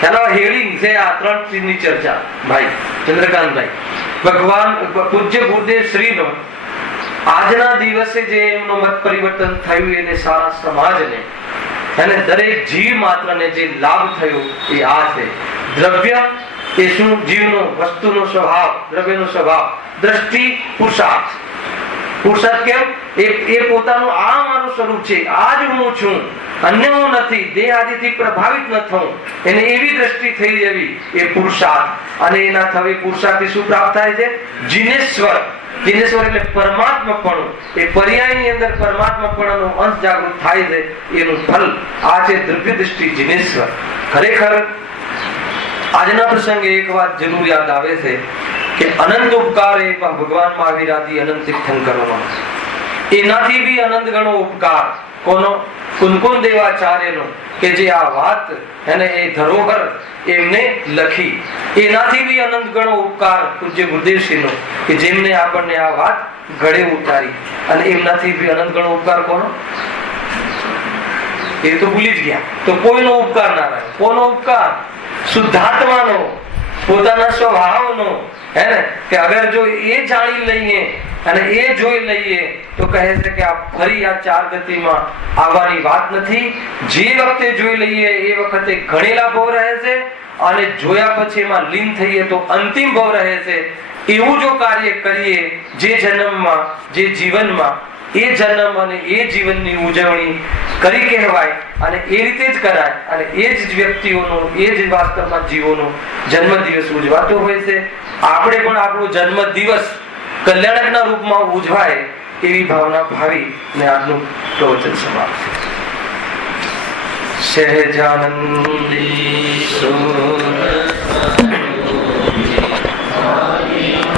ખ્યાલ હેડિંગ છે આ 3 ચીજની ચર્ચા. ભાઈ ચંદ્રકાંતભાઈ, ભગવાન પૂજ્ય ગુરુદેવ શ્રીનો આજના દિવસે જે એમનો મત પરિવર્તન થયું એને સારા સમાજને અને દરેક જીવ માત્રને જે લાભ થયો એ આ છે. દ્રવ્ય એ શું? જીવનો, વસ્તુનો સ્વભાવ, દ્રવ્યનો સ્વભાવ. દ્રષ્ટિ પુરુષાર્થ. પુરુષાર્થ કેમ? એ પોતાનું આ મારું સ્વરૂપ છે, આ જ હું છું, અન્ય હું નથી, દેહ આદિથી પ્રભાવિત ન થવું, એને એવી દ્રષ્ટિ થઈ જવી એ પુરુષાર્થ. અને એના થવી પુરુષાર્થથી શું પ્રાપ્ત થાય છે? જિનેશ્વર. જિનેશ્વર એટલે પરમાત્માપણું. એ પર્યાયની અંદર પરમાત્માપણનો અંશ જાગૃત થાય છે, એનું ફલ આ છે દ્રવ્ય દૃષ્ટિ જિનેશ્વર. ખરેખર આજના પ્રસંગે એક વાત જરૂર યાદ આવે છે કે અનંત ઉપકાર એ ભગવાન મહાવીર આદિ અનંત તીર્થંકરોનો. એનાથી બી અનંત ગણો ઉપકાર કોનો? કુનકુન દેવાચાર્યનો, કે જે આ વાત એને એ ધરોહર એમને લખી. એનાથી બી અનંત ગણો ઉપકાર પૂજ્ય ગુરુદેવશ્રીનો, કે જેમને આપણને આ વાત ગળે ઉતારી. અને એમનાથી બી અનંત ગણો ઉપકાર કોનો? એ તો ભૂલી જ ગયા. તો કોઈનો ઉપકાર ના રહે. કોનો ઉપકાર? શુદ્ધાત્માનો, પોતાના સ્વભાવનો. હે ને? કે અગર જો એ જાણી લઈએ અને એ જોઈ લઈએ તો કહે છે કે આ ફરી આ ચાર ગતિમાં આવવાની વાત નથી. જે વખતે જોઈ લઈએ એ વખતે ગણેલા ભવ રહે છે, અને જોયા પછી એમાં લીન થઈએ તો અંતિમ ભવ રહે છે. એવું જો કાર્ય કરીએ જે જન્મમાં, જે જીવનમાં, એ જન્મ અને એ જીવનની ઉજવણી કરી કહેવાય. અને એ રીતે જ કરાય. અને એ જ વ્યક્તિઓનો, એ જ વાસ્તવમાં જીવોનો જન્મદિવસ ઉજવાતો હોય છે. આપણે પણ આપણો જન્મદિવસ કલ્યાણકના રૂપમાં ઉજવાય એવી ભાવના ભાવી ને આજનું પ્રવચન સમાપ્ત. સહેજાનંદી